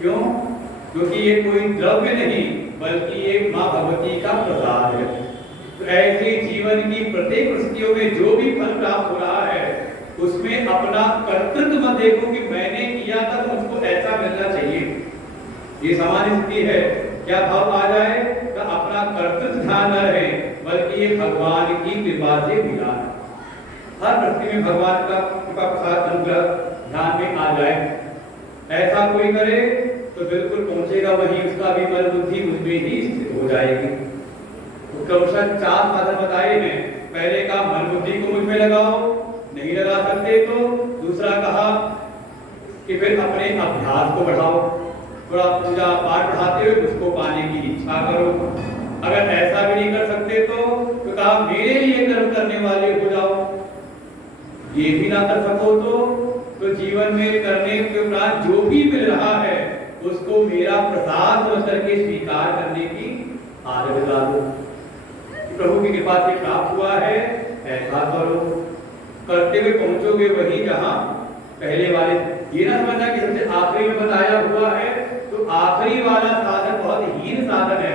क्यों? क्योंकि ये कोई द्रव्य नहीं बल्कि ये माँ भगवती का प्रसाद है। तो ऐसे जीवन की प्रत्येक परिस्थितियों में जो भी फल प्राप्त हो रहा है उसमें अपना कर्तृत्व मत देखो कि मैंने किया था तो मुझको ऐसा मिलना चाहिए, ये सामान्य स्थिति है। क्या भाव आ जाए तो अपना कर्तृत्व ध्यान न रहे, बल्कि ये भगवान की कृपा से मिला है। हर परिस्थिति में भगवान का कृपा प्रसाद अनुग्रह ध्यान में आ जाए, ऐसा कोई करे तो बिल्कुल पहुंचेगा वहीं, उसका भी मन बुद्धि उसमें ही स्थित हो जाएगी। तो क्रमशः 4 साधन बताए हैं। पहले का मन बुद्धि को मुझ में लगाओ, नहीं लगा सकते तो दूसरा कहा कि फिर अपने अभ्यास को बढ़ाओ, थोड़ा पूजा पाठ बढ़ाते हुए उसको पाने की इच्छा करो। अगर ऐसा भी नहीं कर सकते तो कहा मेरे लिए कर्म करने वाले हो जाओ। ये भी ना कर सको तो जीवन में करने के उपरांत जो भी मिल रहा है उसको मेरा प्रसाद समझ करके स्वीकार करने की आदत डालो। प्रभु की कृपा से प्राप्त हुआ है, ऐसा करो। करते हुए पहुंचोगे वही जहां पहले वाले। ये ना समझना कि सबसे आखिरी में बताया हुआ है तो आखिरी वाला साधन बहुत हीन साधन है।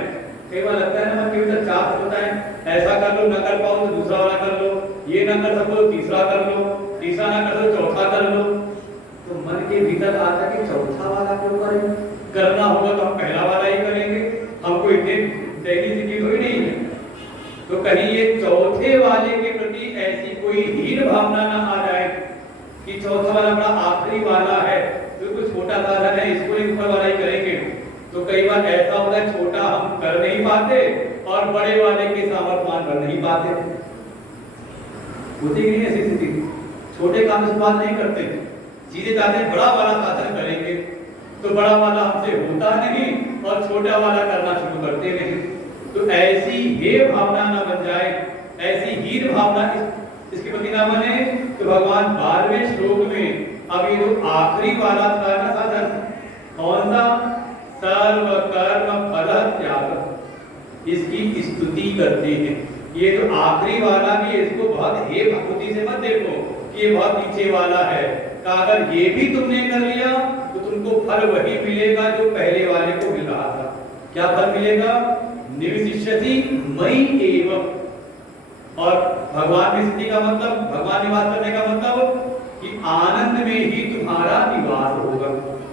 कई बार लगता है ना मन के भीतर चाप होता है, ऐसा कर लो, ना कर पाओ तो दूसरा वाला कर लो, ये ना कर सको तो तीसरा कर लो, तीसरा ना कर सको चौथा कर लो। तो मन के भीतर आता है कि चौथा वाला क्यों करें, करना होगा तो हम पहला वाला ही करेंगे, हमको इतने टेक्निसिटी कोई नहीं है। तो कहीं ये चौथे वाले के प्रति ऐसी कोई हीन भावना ना आ जाए कि चौथा वाला बड़ा आखिरी वाला है, तो कुछ छोटा साधन है, इसको एक ऊपर वाला ही करेंगे। तो कई बार ऐसा होता है छोटा हम कर नहीं पाते और बड़े वाले के सामर्थ्यवान बन नहीं पाते। होती नहीं ऐसी स्थिति, छोटे काम से बात नहीं करते, सीधे चाहते हैं बड़ा वाला साधन करेंगे, तो बड़ा वाला हमसे होता नहीं और छोटा वाला करना शुरू करते नहीं। तो ऐसी हे भावना ना बन जाए, ऐसी हीन भावना इसके प्रति ना बने। तो भगवान 12वें श्लोक में अब ये जो आखिरी वाला था ना साधन, कौन सा, सर्व कर्म फल त्याग, इसकी स्तुति करते हैं। ये जो आखिरी वाला भी है, इसको बहुत हे भक्ति से मत देखो कि ये बहुत नीचे वाला है। का अगर ये भी तुमने कर लिया तो तुमको फल वही मिलेगा जो पहले वाले को मिल रहा था। क्या फल मिलेगा, निवसिष्यति मयि एव। और भगवान की स्थिति का मतलब, भगवान निवास करने का मतलब कि आनंद में ही तुम्हारा निवास होगा।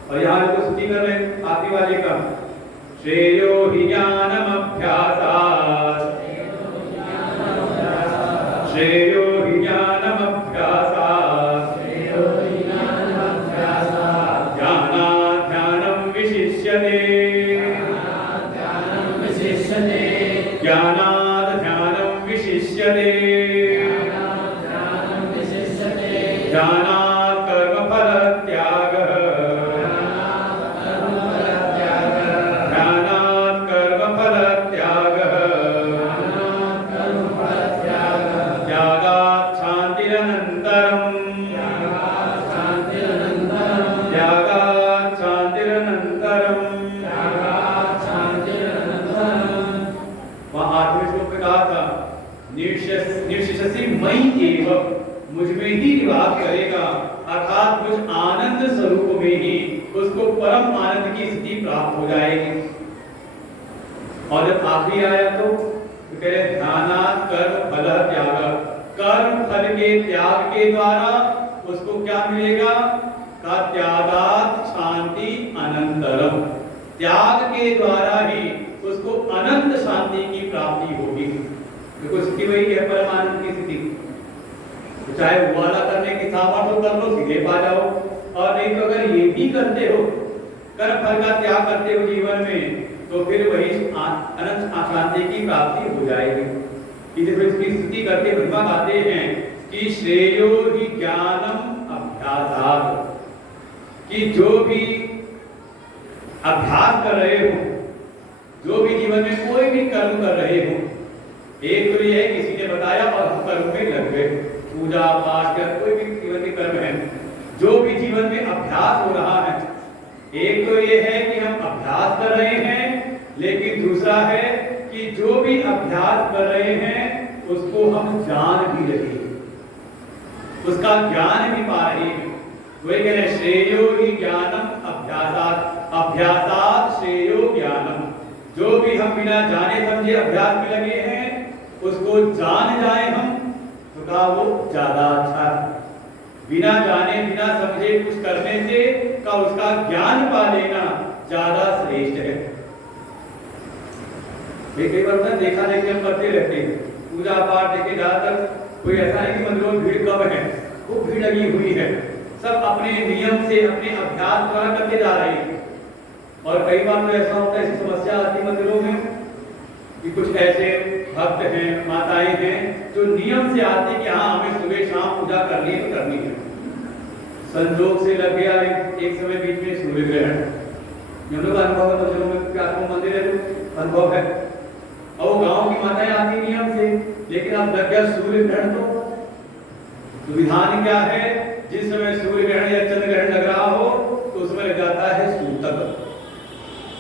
और यहाँ जो स्तुति कर रहे हैं आखिरी वाले का, श्रेयो हि ज्ञानम अभ्यासात्, श्रेयो हि ज्ञानम अभ्यासात्, ज्ञानात् ध्यानं विशिष्यते, ज्ञानात् ध्यानं विशिष्यते, ज्ञानात् कर्मफल त्यागः, ज्ञानात् कर्मफल त्यागः, त्यागात् शान्तिरनन्तरम्, त्यागात् शान्तिरनन्तरम्। वहाँ 8वें श्लोक में कहा था, निवसिष्यसि मयि एव, मुझ में ही निवास करेगा, अर्थात मुझ आनंद स्वरूप में ही उसको परम आनंद की स्थिति प्राप्त हो जाएगी। और जब आखिरी आया तो कह रहे ध्यानात् कर्म फल त्याग, कर्म फल के त्याग के द्वारा उसको क्या मिलेगा, का त्यागात् शांति अनंतरम, त्याग के द्वारा ही उसको अनंत शांति की प्राप्ति होगी। देखो स्थिति वही है, परम आनंद की स्थिति। तो चाहे वो वाला करने की सामर्थ्य हो कर लो, सीधे पा जाओ। और नहीं तो अगर ये भी करते हो, कर्म फल का त्याग करते हो जीवन में, तो फिर वही अनंत शांति की प्राप्ति हो जाएगी। इसकी स्तुति करके ब्रह्मा गाते हैं कि श्रेयो हि ज्ञानम अभ्यासात्, कि जो भी अभ्यास कर रहे हो, जो भी जीवन में कोई भी कर्म कर रहे हो, एक तो ये है किसी ने बताया और हम कर्म में लग गए, पूजा पाठ या कोई भी जीवन के कर्म है, जो भी जीवन में अभ्यास हो रहा है, एक तो ये है कि हम अभ्यास कर रहे हैं, लेकिन दूसरा है कि जो भी अभ्यास कर रहे हैं उसको हम जान भी रहे हैं, उसका ज्ञान भी पा रहे हैं। वही कह रहे श्रेयो हि ज्ञानम अभ्यासात्, अभ्यासात् श्रेयो ज्ञानम। जो भी हम बिना जाने समझे अभ्यास में लगे हैं उसको जान जाए हम तो का वो ज्यादा अच्छा है। बिना जाने बिना समझे कुछ करने से का उसका ज्ञान पा लेना ज्यादा श्रेष्ठ है। कई बार देखा देखी हम करते रहते हैं, पूजा पाठ देखे ज्यादातर कोई ऐसा नहीं कि मंदिरों में भीड़ कम है, खूब भीड़ लगी हुई है, सब अपने नियम से अपने अभ्यास द्वारा करते जा रहे हैं। और कई बार तो ऐसा होता है, ऐसी समस्या आती मंदिरों में कि कुछ ऐसे भक्त हैं, माताएं हैं जो नियम से आते कि हाँ हमें सुबह शाम पूजा करनी है तो करनी है। संजोग से लग गया एक समय बीच में सूर्य ग्रहण, हम लोग अनुभव है मंदिरों में, क्या मंदिर है तो अनुभव है, और वो गांव की माताएं आती नियम से, लेकिन अब लग गया सूर्य ग्रहण तो विधान क्या है, जिस समय सूर्य ग्रहण या चंद्र ग्रहण लग रहा हो तो उसमें लग जाता है सूतक,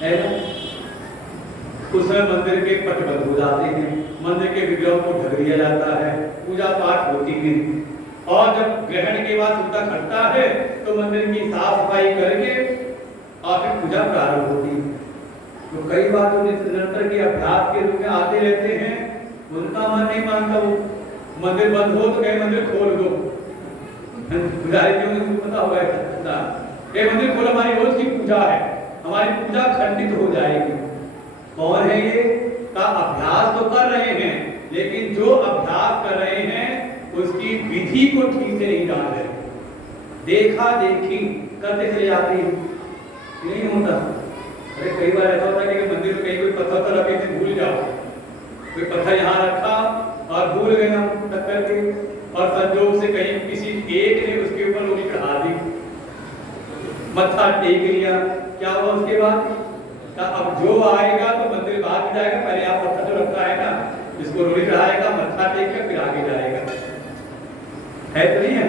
है ना? उस समय मंदिर के पट बंद हो जाते हैं, मंदिर के विग्रहों को ढक दिया जाता है, पूजा पाठ होती नहीं। और जब ग्रहण के बाद सूता खटता है तो मंदिर की साफ सफाई करके और फिर पूजा प्रारंभ होती है। तो कई बार तो निरंतर के अभ्यास के रूप में आते रहते हैं, उनका मन नहीं मानता, वो मंदिर बंद हो तो कहे मंदिर खोल दो। पुजारी को पता होगा ये मंदिर खोलो, हमारी रोज की पूजा है, हमारी पूजा खंडित हो जाएगी। कौन है ये? का अभ्यास तो कर रहे हैं, लेकिन जो अभ्यास कर रहे हैं उसकी विधि को ठीक से नहीं जान रहे, देखा देखी करते चले जाते हैं, नहीं होता। अरे कई बार ऐसा होता है कि मंदिर में कहीं कोई पत्थर तो रखे थे, भूल जाओ, कोई पत्थर यहाँ रखा और भूल गए हम टक्कर के, और संजोग से कहीं किसी एक ने उसके ऊपर रोटी चढ़ा दी, मत्था टेक लिया, क्या हुआ उसके बाद? अब जो आएगा तो मंदिर बाद में जाएगा, पहले आप पत्थर जो रखा है ना, जिसको रोटी चढ़ाएगा, मत्था टेक के फिर आगे जाएगा, है तो नहीं है?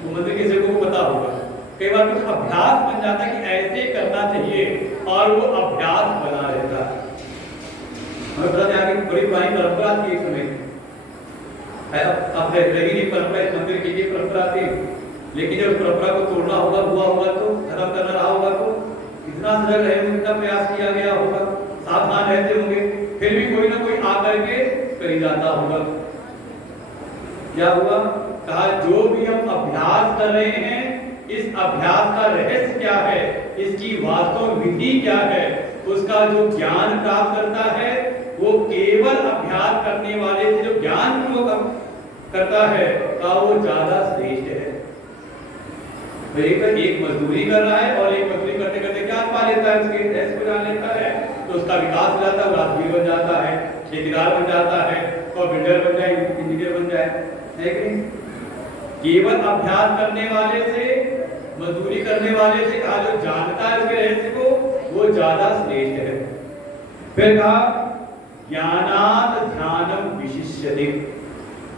तो मंदिर किसी को पता होगा। कई बार कुछ अभ्यास बन जाता है कि ऐसे करना चाहिए और वो अभ्यास बना रहता है। हमें पता है कि बड़ी पुरानी परंपरा थी एक समय, अब रही नहीं परंपरा, इस मंदिर की ये परंपरा थी, लेकिन जब परंपरा को तोड़ना होगा, हुआ होगा तो खत्म करना रहा होगा तो इतना सजग रहे होंगे, इतना प्रयास किया गया होगा, सावधान रहते होंगे, फिर भी कोई ना कोई आकर के कर जाता होगा। क्या हुआ? कहा जो भी हम अभ्यास कर रहे हैं, इस अभ्यास का रहस्य क्या है, इसकी वास्तव विधि क्या है, उसका जो ज्ञान प्राप्त करता है वो केवल अभ्यास करने वाले से जो ज्ञान पूर्वक करता है का वो ज्यादा श्रेष्ठ है। एक मजदूरी कर रहा है और एक मजदूरी करते करते ज्ञान पा लेता है, उसके रहस्य को जान लेता है, तो उसका विकास हो जाता है, वो राजवीर बन जाता है, ठेकेदार बन जाता है, और बिल्डर बन जाए, इंजीनियर बन जाए। लेकिन केवल अभ्यास करने वाले से, मजदूरी करने वाले से कहा जो जानता है उसके रहस्य को वो ज्यादा श्रेष्ठ है। फिर कहा ज्ञानात् ध्यानम विशिष्यते,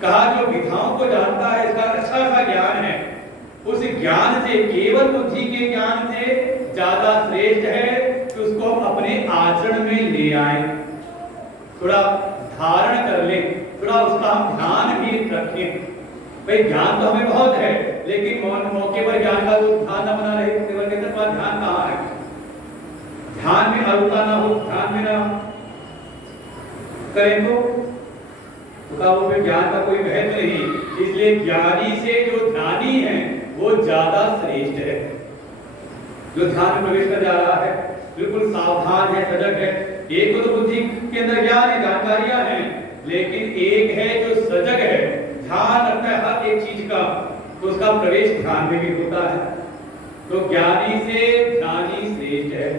कहा जो विधाओं को जानता है, इसका अच्छा सा ज्ञान है, उस ज्ञान से, केवल बुद्धि के ज्ञान से ज्यादा श्रेष्ठ है कि उसको हम अपने आचरण में ले आए, थोड़ा धारण कर ले, थोड़ा उसका हम ध्यान भी रखें। भाई ज्ञान तो हमें बहुत है, लेकिन मौके पर ज्ञान का वो ध्यान न बना रहे, केवल कहते हैं ध्यान कहाँ है, ध्यान में अरुता ना हो, ध्यान में ना करें तो वो फिर ज्ञान का कोई महत्व नहीं। इसलिए ज्ञानी से जो ध्यानी है वो ज्यादा श्रेष्ठ है। जो ध्यान में प्रवेश कर जा रहा है, बिल्कुल सावधान है, सजग है। एक को तो बुद्धि के अंदर ज्ञान है, जानकारियां हैं, लेकिन एक है जो सजग है, ध्यान रखता है हर एक चीज का, तो उसका प्रवेश ध्यान में भी होता है। तो ज्ञानी से ध्यानी श्रेष्ठ है।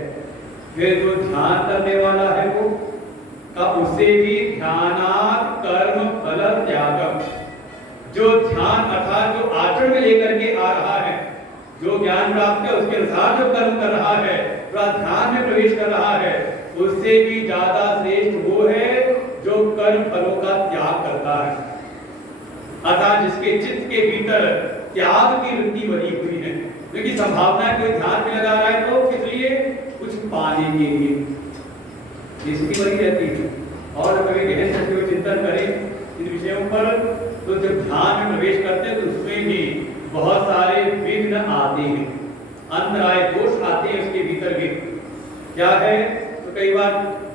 फिर जो ध्यान करने वाला है वो का उससे भी ध्यानात् कर्म फल त्यागम, जो ध्यान अर्थात जो आचरण में लेकर के आ रहा है, जो ज्ञान प्राप्त है उसके अनुसार जो कर्म कर रहा है, पूरा ध्यान में प्रवेश कर रहा है, उससे भी ज्यादा श्रेष्ठ वो है जो कर्म फलों का त्याग करता है, अर्थात जिसके चित्त के भीतर त्याग की वृत्ति बनी हुई है, क्योंकि संभावना कोई ध्यान में लगा रहा है तो किस लिए? कुछ पाने के लिए, इसकी बनी रहती है। और कभी गहन से कोई चिंतन करें इन विषयों पर, तो जब ध्यान में प्रवेश करते हैं तो उसमें भी बहुत सारे विघ्न आते हैं, अंतराय दोष आते हैं उसके भीतर भी। क्या है? तो कई बार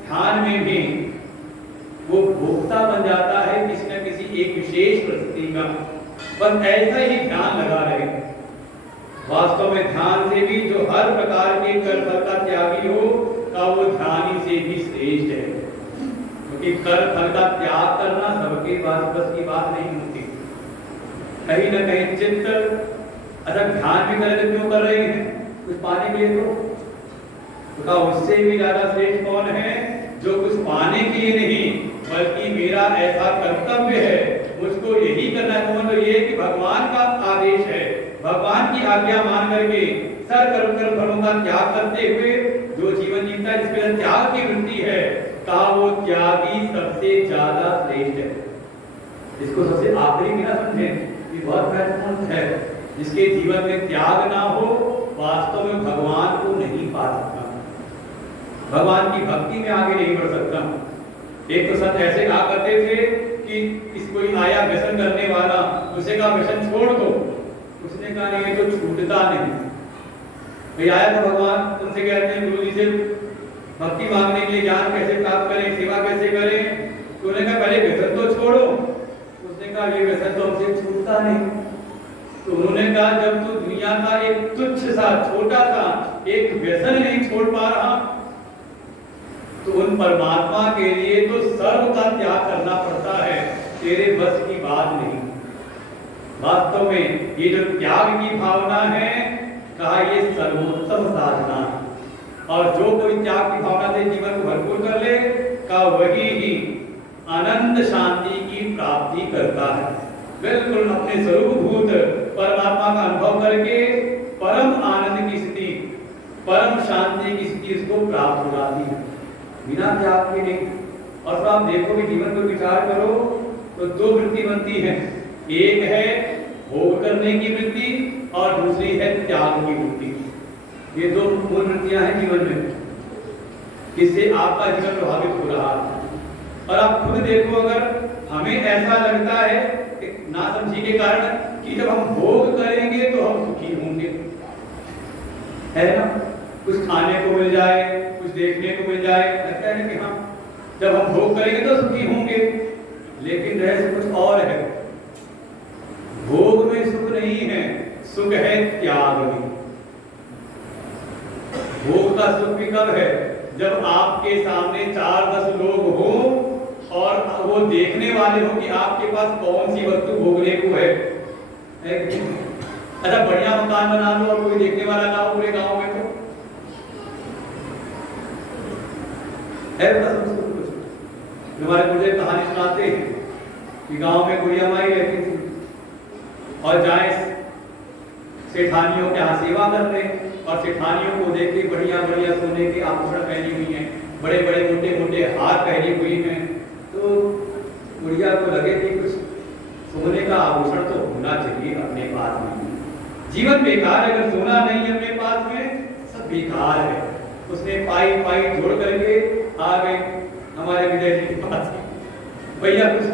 ध्यान में भी वो भोक्ता बन जाता है किसी न किसी एक विशेष परिस्थिति का, बस ऐसा ही ध्यान लगा रहे। वास्तव में ध्यान से भी जो हर प्रकार के कर्म फल का त्यागी हो का वो ध्यानी से भी श्रेष्ठ है, क्योंकि कर्म फल का त्याग करना सबके बस की बात नहीं होती। कहीं न कहीं चित्त अगर ध्यान भी कर क्यों कर रहे हैं? कुछ पाने के लिए तो उससे भी ज्यादा श्रेष्ठ कौन है? जो कुछ पाने के लिए नहीं, बल्कि मेरा ऐसा कर्तव्य है, मुझको यही करना है, मतलब ये कि भगवान का आदेश है, भगवान की आज्ञा मान करके सर कर्म फलों का त्याग करते हुए जो जीवन जीता है, जिसके अंदर त्याग की वृत्ति है, कहा वो त्यागी सबसे ज्यादा श्रेष्ठ है। इसको सबसे आखिरी में ना समझे, ये बहुत महत्वपूर्ण है। जिसके जीवन में त्याग ना हो, वास्तव में भगवान को नहीं पा सकता, भगवान की भक्ति में आगे नहीं बढ़ सकता। एक तो संत ऐसे कहा करते थे कि इस कोई आया व्यसन करने वाला, उसे कहा व्यसन छोड़ दो, उसने कहा नहीं ये तो छूटता नहीं। भाई आया तो भगवान तुमसे कहते हैं गुरु जी से भक्ति मांगने के लिए, ज्ञान कैसे प्राप्त करें, सेवा कैसे करें, तो उन्होंने कहा पहले व्यसन तो छोड़ो। उसने कहा ये व्यसन तो हमसे छूटता नहीं। तो उन्होंने कहा जब तू दुनिया का एक तुच्छ सा छोटा सा एक व्यसन नहीं छोड़ पा रहा, तो उन परमात्मा के लिए तो सर्व का त्याग करना पड़ता है, तेरे बस की बात नहीं। वास्तव में ये जो त्याग की भावना है, कहा ये सर्वोत्तम साधना है, और जो कोई त्याग की भावना से जीवन को भरपूर कर ले, का वही ही आनंद शांति की प्राप्ति करता है। बिल्कुल अपने स्वरूपभूत परमात्मा का अनुभव करके परम आनंद की स्थिति, परम शांति की स्थिति उसको प्राप्त हो जाती है, बिना त्याग के नहीं। और तो आप देखो कि जीवन को विचार करो तो दो वृत्ति बनती है, एक है भोग करने की वृत्ति और दूसरी है त्याग की वृत्ति। ये दो मूल वृत्तियां हैं जीवन में, इससे आपका जीवन प्रभावित हो रहा है। और आप खुद देखो, अगर हमें ऐसा लगता है ना समझी के कारण कि जब हम भोग करेंगे तो हम सुखी होंगे, है ना, कुछ खाने को मिल जाए, कुछ देखने को मिल जाए, लगता है कि हाँ जब हम भोग करेंगे तो सुखी होंगे, लेकिन रहस्य कुछ और है। भोग में सुख नहीं है, सुख है त्याग में। भोग का सुख भी कब है, जब आपके सामने 4-10 लोग हो और वो देखने वाले हो कि आपके पास कौन सी वस्तु भोगने को है। अच्छा बढ़िया मकान बना लो और कोई देखने वाला ना हो पूरे गांव में, तो है हमारे गुरुदेव कहानी सुनाते हैं कि गांव में गुड़िया माई रहती थी और जाए सेठानियों के यहाँ सेवा करने, और सेठानियों को देख के बढ़िया बढ़िया सोने के आभूषण पहनी हुई हैं, बड़े बड़े मोटे मोटे हार पहनी हुई हैं, तो गुड़िया को लगे कि कुछ सोने का आभूषण तो होना चाहिए अपने पास में। जीवन बेकार है अगर सोना नहीं है अपने पास में, सब बेकार है। उसने पाई पाई जोड़ करके आ गए हमारे विजय जी के पास, भैया कुछ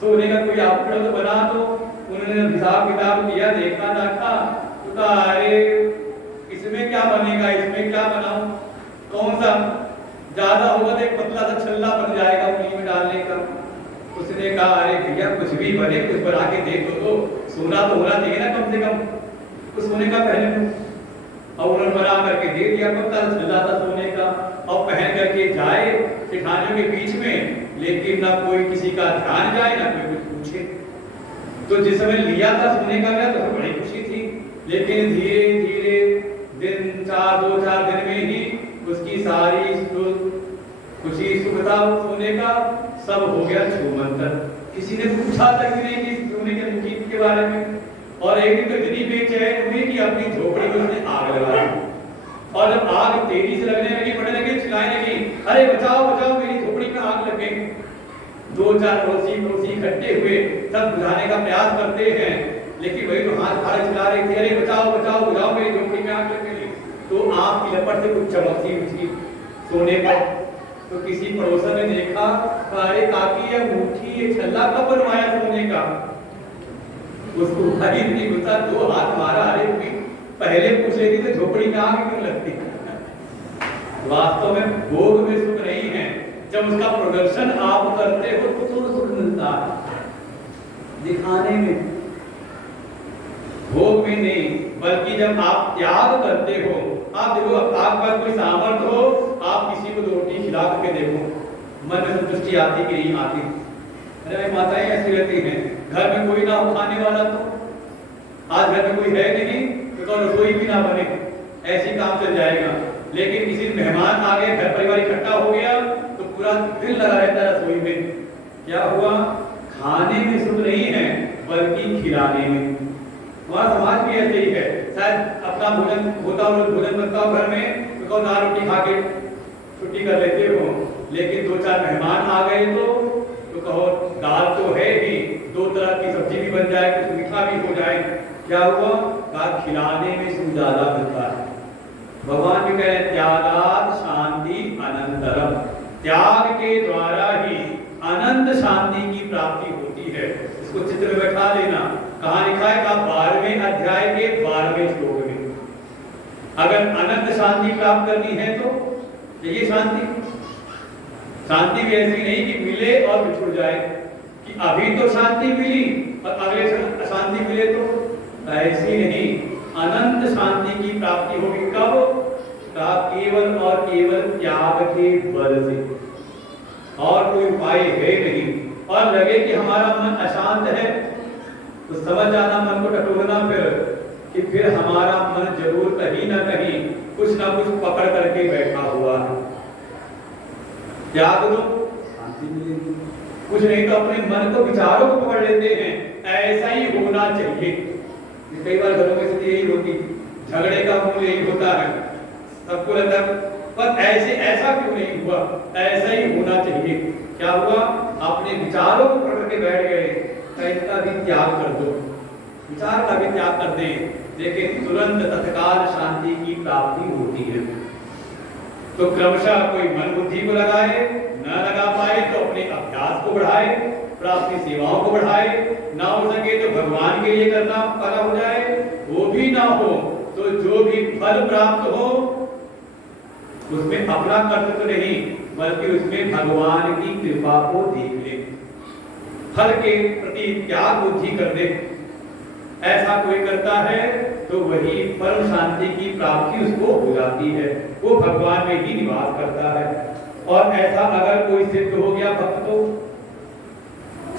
सोने का कोई आभूषण तो बना दो। उन्होंने हिसाब किताब किया, देखा देखा, तो कहा अरे इसमें क्या बनेगा, इसमें क्या बनाऊं, कौन सा ज्यादा होगा तो एक पतला सा छल्ला बन जाएगा उंगली में डालने का। उसने कहा अरे भैया कुछ भी बने, कुछ बना के दे दो, तो सोना तो होना चाहिए ना कम से कम, कुछ सोने का पहने दो। और उन्होंने बना करके दे दिया, पतला सा छल्ला था सोने का, और पहन करके जाए सेठानियों के बीच में, लेकिन ना कोई किसी का ध्यान जाए ना कोई कुछ पूछे। तो जिस समय लिया था सोने का गया तो बड़ी खुशी थी, लेकिन धीरे धीरे दिन 2-4 दिन में ही उसकी सारी खुशी सुख था सोने का सब हो गया छूमंतर। किसी ने पूछा तक नहीं कि सोने के मुकीम के बारे में। और एक दिन तो इतनी बेचैन हुई कि अपनी झोपड़ी में उसने आग लगा दी, और जब आग तेजी से लगने लगी, बढ़ने लगी, चिल्लाने लगी अरे बचाओ बचाओ मेरी झोपड़ी में आग लगे। 2-4 पड़ोसी इकट्ठे हुए, सब बुझाने का प्रयास करते हैं, लेकिन वही तो हाथ फाड़े चिल्ला रहे थे अरे बचाओ बचाओ बुझाओ मेरी झोपड़ी में आग लग गई। तो आग की लपट से कुछ चमकती हुई सोने पर, तो किसी पड़ोसन ने देखा, अरे काकी ये मुट्ठी ये छल्ला कब बनवाया सोने का। उसको भाई नहीं गुस्सा, 2 हाथ मारा, अरे पहले पूछ लेती तो झोपड़ी में आग क्यों लगती। वास्तव में भोग में सुख नहीं है, जब उसका प्रदर्शन आप करते हो तो सुख मिलता है, दिखाने में, भोग में नहीं। बल्कि जब आप त्याग करते हो, आप देखो आपके पास कोई सामर्थ्य हो, आप किसी को 2 रोटी खिला करके देखो, मन में संतुष्टि आती कि नहीं आती। अरे माताएं ऐसी रहती हैं, घर में कोई ना हो खाने वाला, तो आज घर में कोई है नहीं तो रसोई भी ना बने, ऐसी काम चल जाएगा। लेकिन किसी मेहमान आ गए, घर परिवार इकट्ठा हो गया, तो पूरा दिल लगा रहता है रसोई में। क्या हुआ, खाने में सुख नहीं है बल्कि खिलाने में। वहाँ समाज भी ऐसे ही है, शायद अपना भोजन होता हो, भोजन बनता हो घर में, तो 2 रोटी खा के छुट्टी कर लेते हो, लेकिन 2-4 मेहमान आ गए तो कहो दाल तो है ही, 2 तरह की सब्जी भी बन जाए, कुछ मीठा भी हो जाए, क्या हुआ, कहा खिलाने में सुख ज्यादा मिलता है। भगवान भी कह रहे त्यागात् शांति अनंतरम, त्याग के द्वारा ही अनंत शांति की प्राप्ति होती है। इसको चित्र में बैठा लेना। कहाँ लिखा है? 12वें अध्याय के 12वें श्लोक में। अगर अनंत शांति प्राप्त करनी है तो चाहिए शांति। शांति भी ऐसी नहीं कि मिले और बिछुड़ जाए, कि अभी तो शांति मिली और अगले क्षण अशांति मिले, तो ऐसी नहीं। अनंत शांति की प्राप्ति होगी कब? केवल और केवल त्याग के बल से, और कोई उपाय है नहीं। और लगे कि हमारा मन अशांत है तो समझ जाना, मन को टटोलना फिर हमारा मन जरूर कहीं ना कहीं कुछ ना कुछ पकड़ करके बैठा हुआ है। त्याग दो, शांति मिलेगी। कुछ नहीं तो अपने मन को, विचारों को पकड़ लेते हैं। ऐसा ही होना चाहिए। कई बार घरों में स्थिति यही होती, झगड़े का मूल यही होता है। सबको लगता है पर ऐसा क्यों नहीं हुआ? ऐसा ही होना चाहिए। क्या हुआ? अपने विचारों को पकड़ के बैठ गए। इसका भी त्याग कर दो, विचार का भी त्याग कर दें, लेकिन तुरंत तत्काल शांति की प्राप्ति होती है। तो क्रमशः कोई मन बुद्धि को लगाए, न लगा पाए तो अपने अभ्यास को बढ़ाए, प्राप्ति सेवाओं को बढ़ाए। ना हो सके तो भगवान के लिए करना वाला हो जाए। वो भी ना हो तो जो भी फल प्राप्त हो उसमें अपना कर्तव्य नहीं, बल्कि उसमें भगवान की कृपा को देख ले, फल के प्रति त्याग बुद्धि कर दे। ऐसा कोई करता है तो वही परम शांति की प्राप्ति उसको हो जाती है। वो भगवान में ही निवास करता है। और ऐसा अगर कोई सिद्ध हो गया भक्त, तो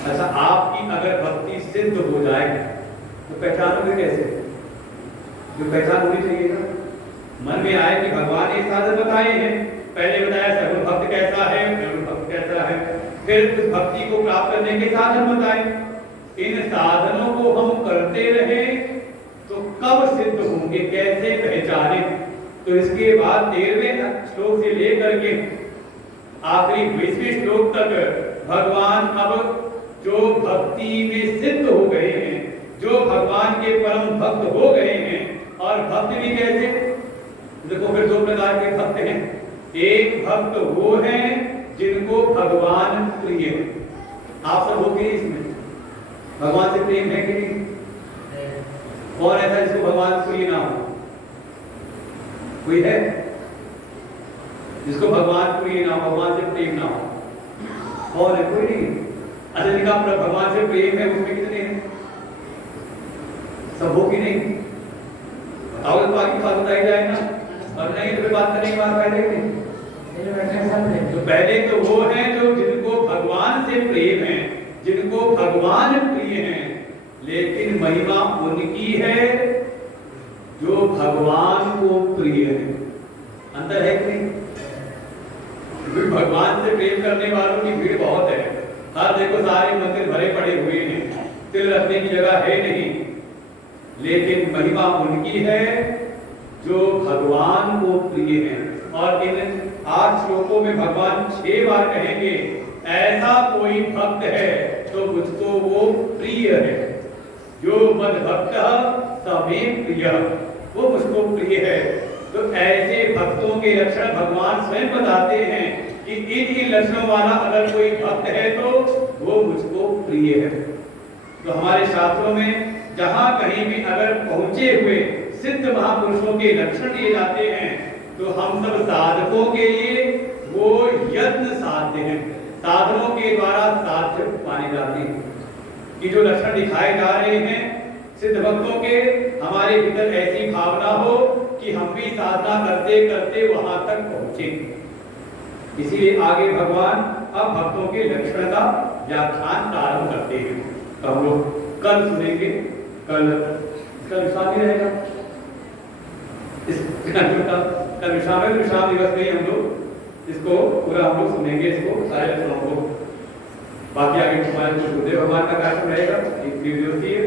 ऐसा आपकी अगर भक्ति सिद्ध हो जाए तो पहचानोगे कैसे? जो पहचान होनी चाहिए ना, मन में आए कि भगवान ये साधन बताए हैं। पहले बताया सगुण भक्त कैसा है, निर्गुण भक्त कैसा है, फिर उस भक्ति को प्राप्त करने के साधन बताए। इन साधनों को हम करते रहे तो कब सिद्ध होंगे, कैसे पहचाने? तो इसके बाद 13वें श्लोक से लेकर के आखिरी 20वें श्लोक तक भगवान अब जो भक्ति में सिद्ध हो गए हैं, जो भगवान के परम भक्त हो गए हैं, और भक्त भी कैसे? देखो फिर दो प्रकार के भक्त हैं। एक भक्त वो हैं जिनको भगवान प्रिय है। आप सब हो गए इसमें? भगवान से प्रेम है कि नहीं? कौन ऐसा जिसको भगवान प्रिय ना हो? कोई है जिसको भगवान प्रिय ना हो, भगवान से प्रेम ना हो? कौन है? कोई नहीं। अच्छा, जिनका भगवान से प्रेम है उसमें कितने हैं? सब हो कि नहीं? बताओ तो बाकी बात बताई जाए ना, और नहीं तो फिर बात करने की बात पहले नहीं। तो पहले तो वो हैं जो जिनको भगवान से प्रेम है, जिनको भगवान प्रिय हैं, लेकिन महिमा उनकी है जो भगवान को प्रिय है। अंतर है कि नहीं? भगवान से प्रेम करने वालों की भीड़ बहुत है। हर देखो सारे मंदिर भरे पड़े हुए हैं, तिल रखने की जगह है नहीं, लेकिन महिमा उनकी है जो भगवान को प्रिय है। और इन 8 श्लोकों में भगवान 6 बार कहेंगे ऐसा कोई भक्त है तो मुझको वो प्रिय है। जो मद भक्त समे प्रिय, वो मुझको प्रिय है। तो ऐसे भक्तों के लक्षण भगवान स्वयं बताते हैं कि इन लक्षणों वाला अगर कोई भक्त है तो वो मुझको प्रिय है। तो हमारे शास्त्रों में जहां कहीं भी अगर पहुंचे हुए सिद्ध महापुरुषों के लक्षण दिए जाते हैं तो हम सब साधकों के लिए वो यत्न साध्य हैं, साधनों के द्वारा साध्य पाने जाते हैं कि जो लक्षण दिखाए जा रहे हैं सिद्ध भक्तों के, हमारे भीतर ऐसी भावना हो कि हम भी साधना करते करते वहां तक पहुंचे। इसीलिए आगे भगवान अब भक्तों के लक्षण का व्याख्यान प्रारंभ करते हैं। तो हम लोग कल सुनेंगे, कल विश्राम ही रहेगा। कल विश्राम दिवस में हम लोग इसको पूरा हम लोग सुनेंगे, इसको सारे लक्षणों को। बाकी आगे हमारे कुछ गुरुदेव भगवान का कार्यक्रम रहेगा, एक दिवसीय,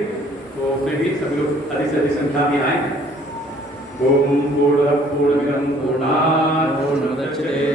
तो उसमें भी सभी लोग अधिक से अधिक संख्या में आए। ओम पूर्णमदः पूर्णमिदं पूर्णात् पूर्णमुदच्यते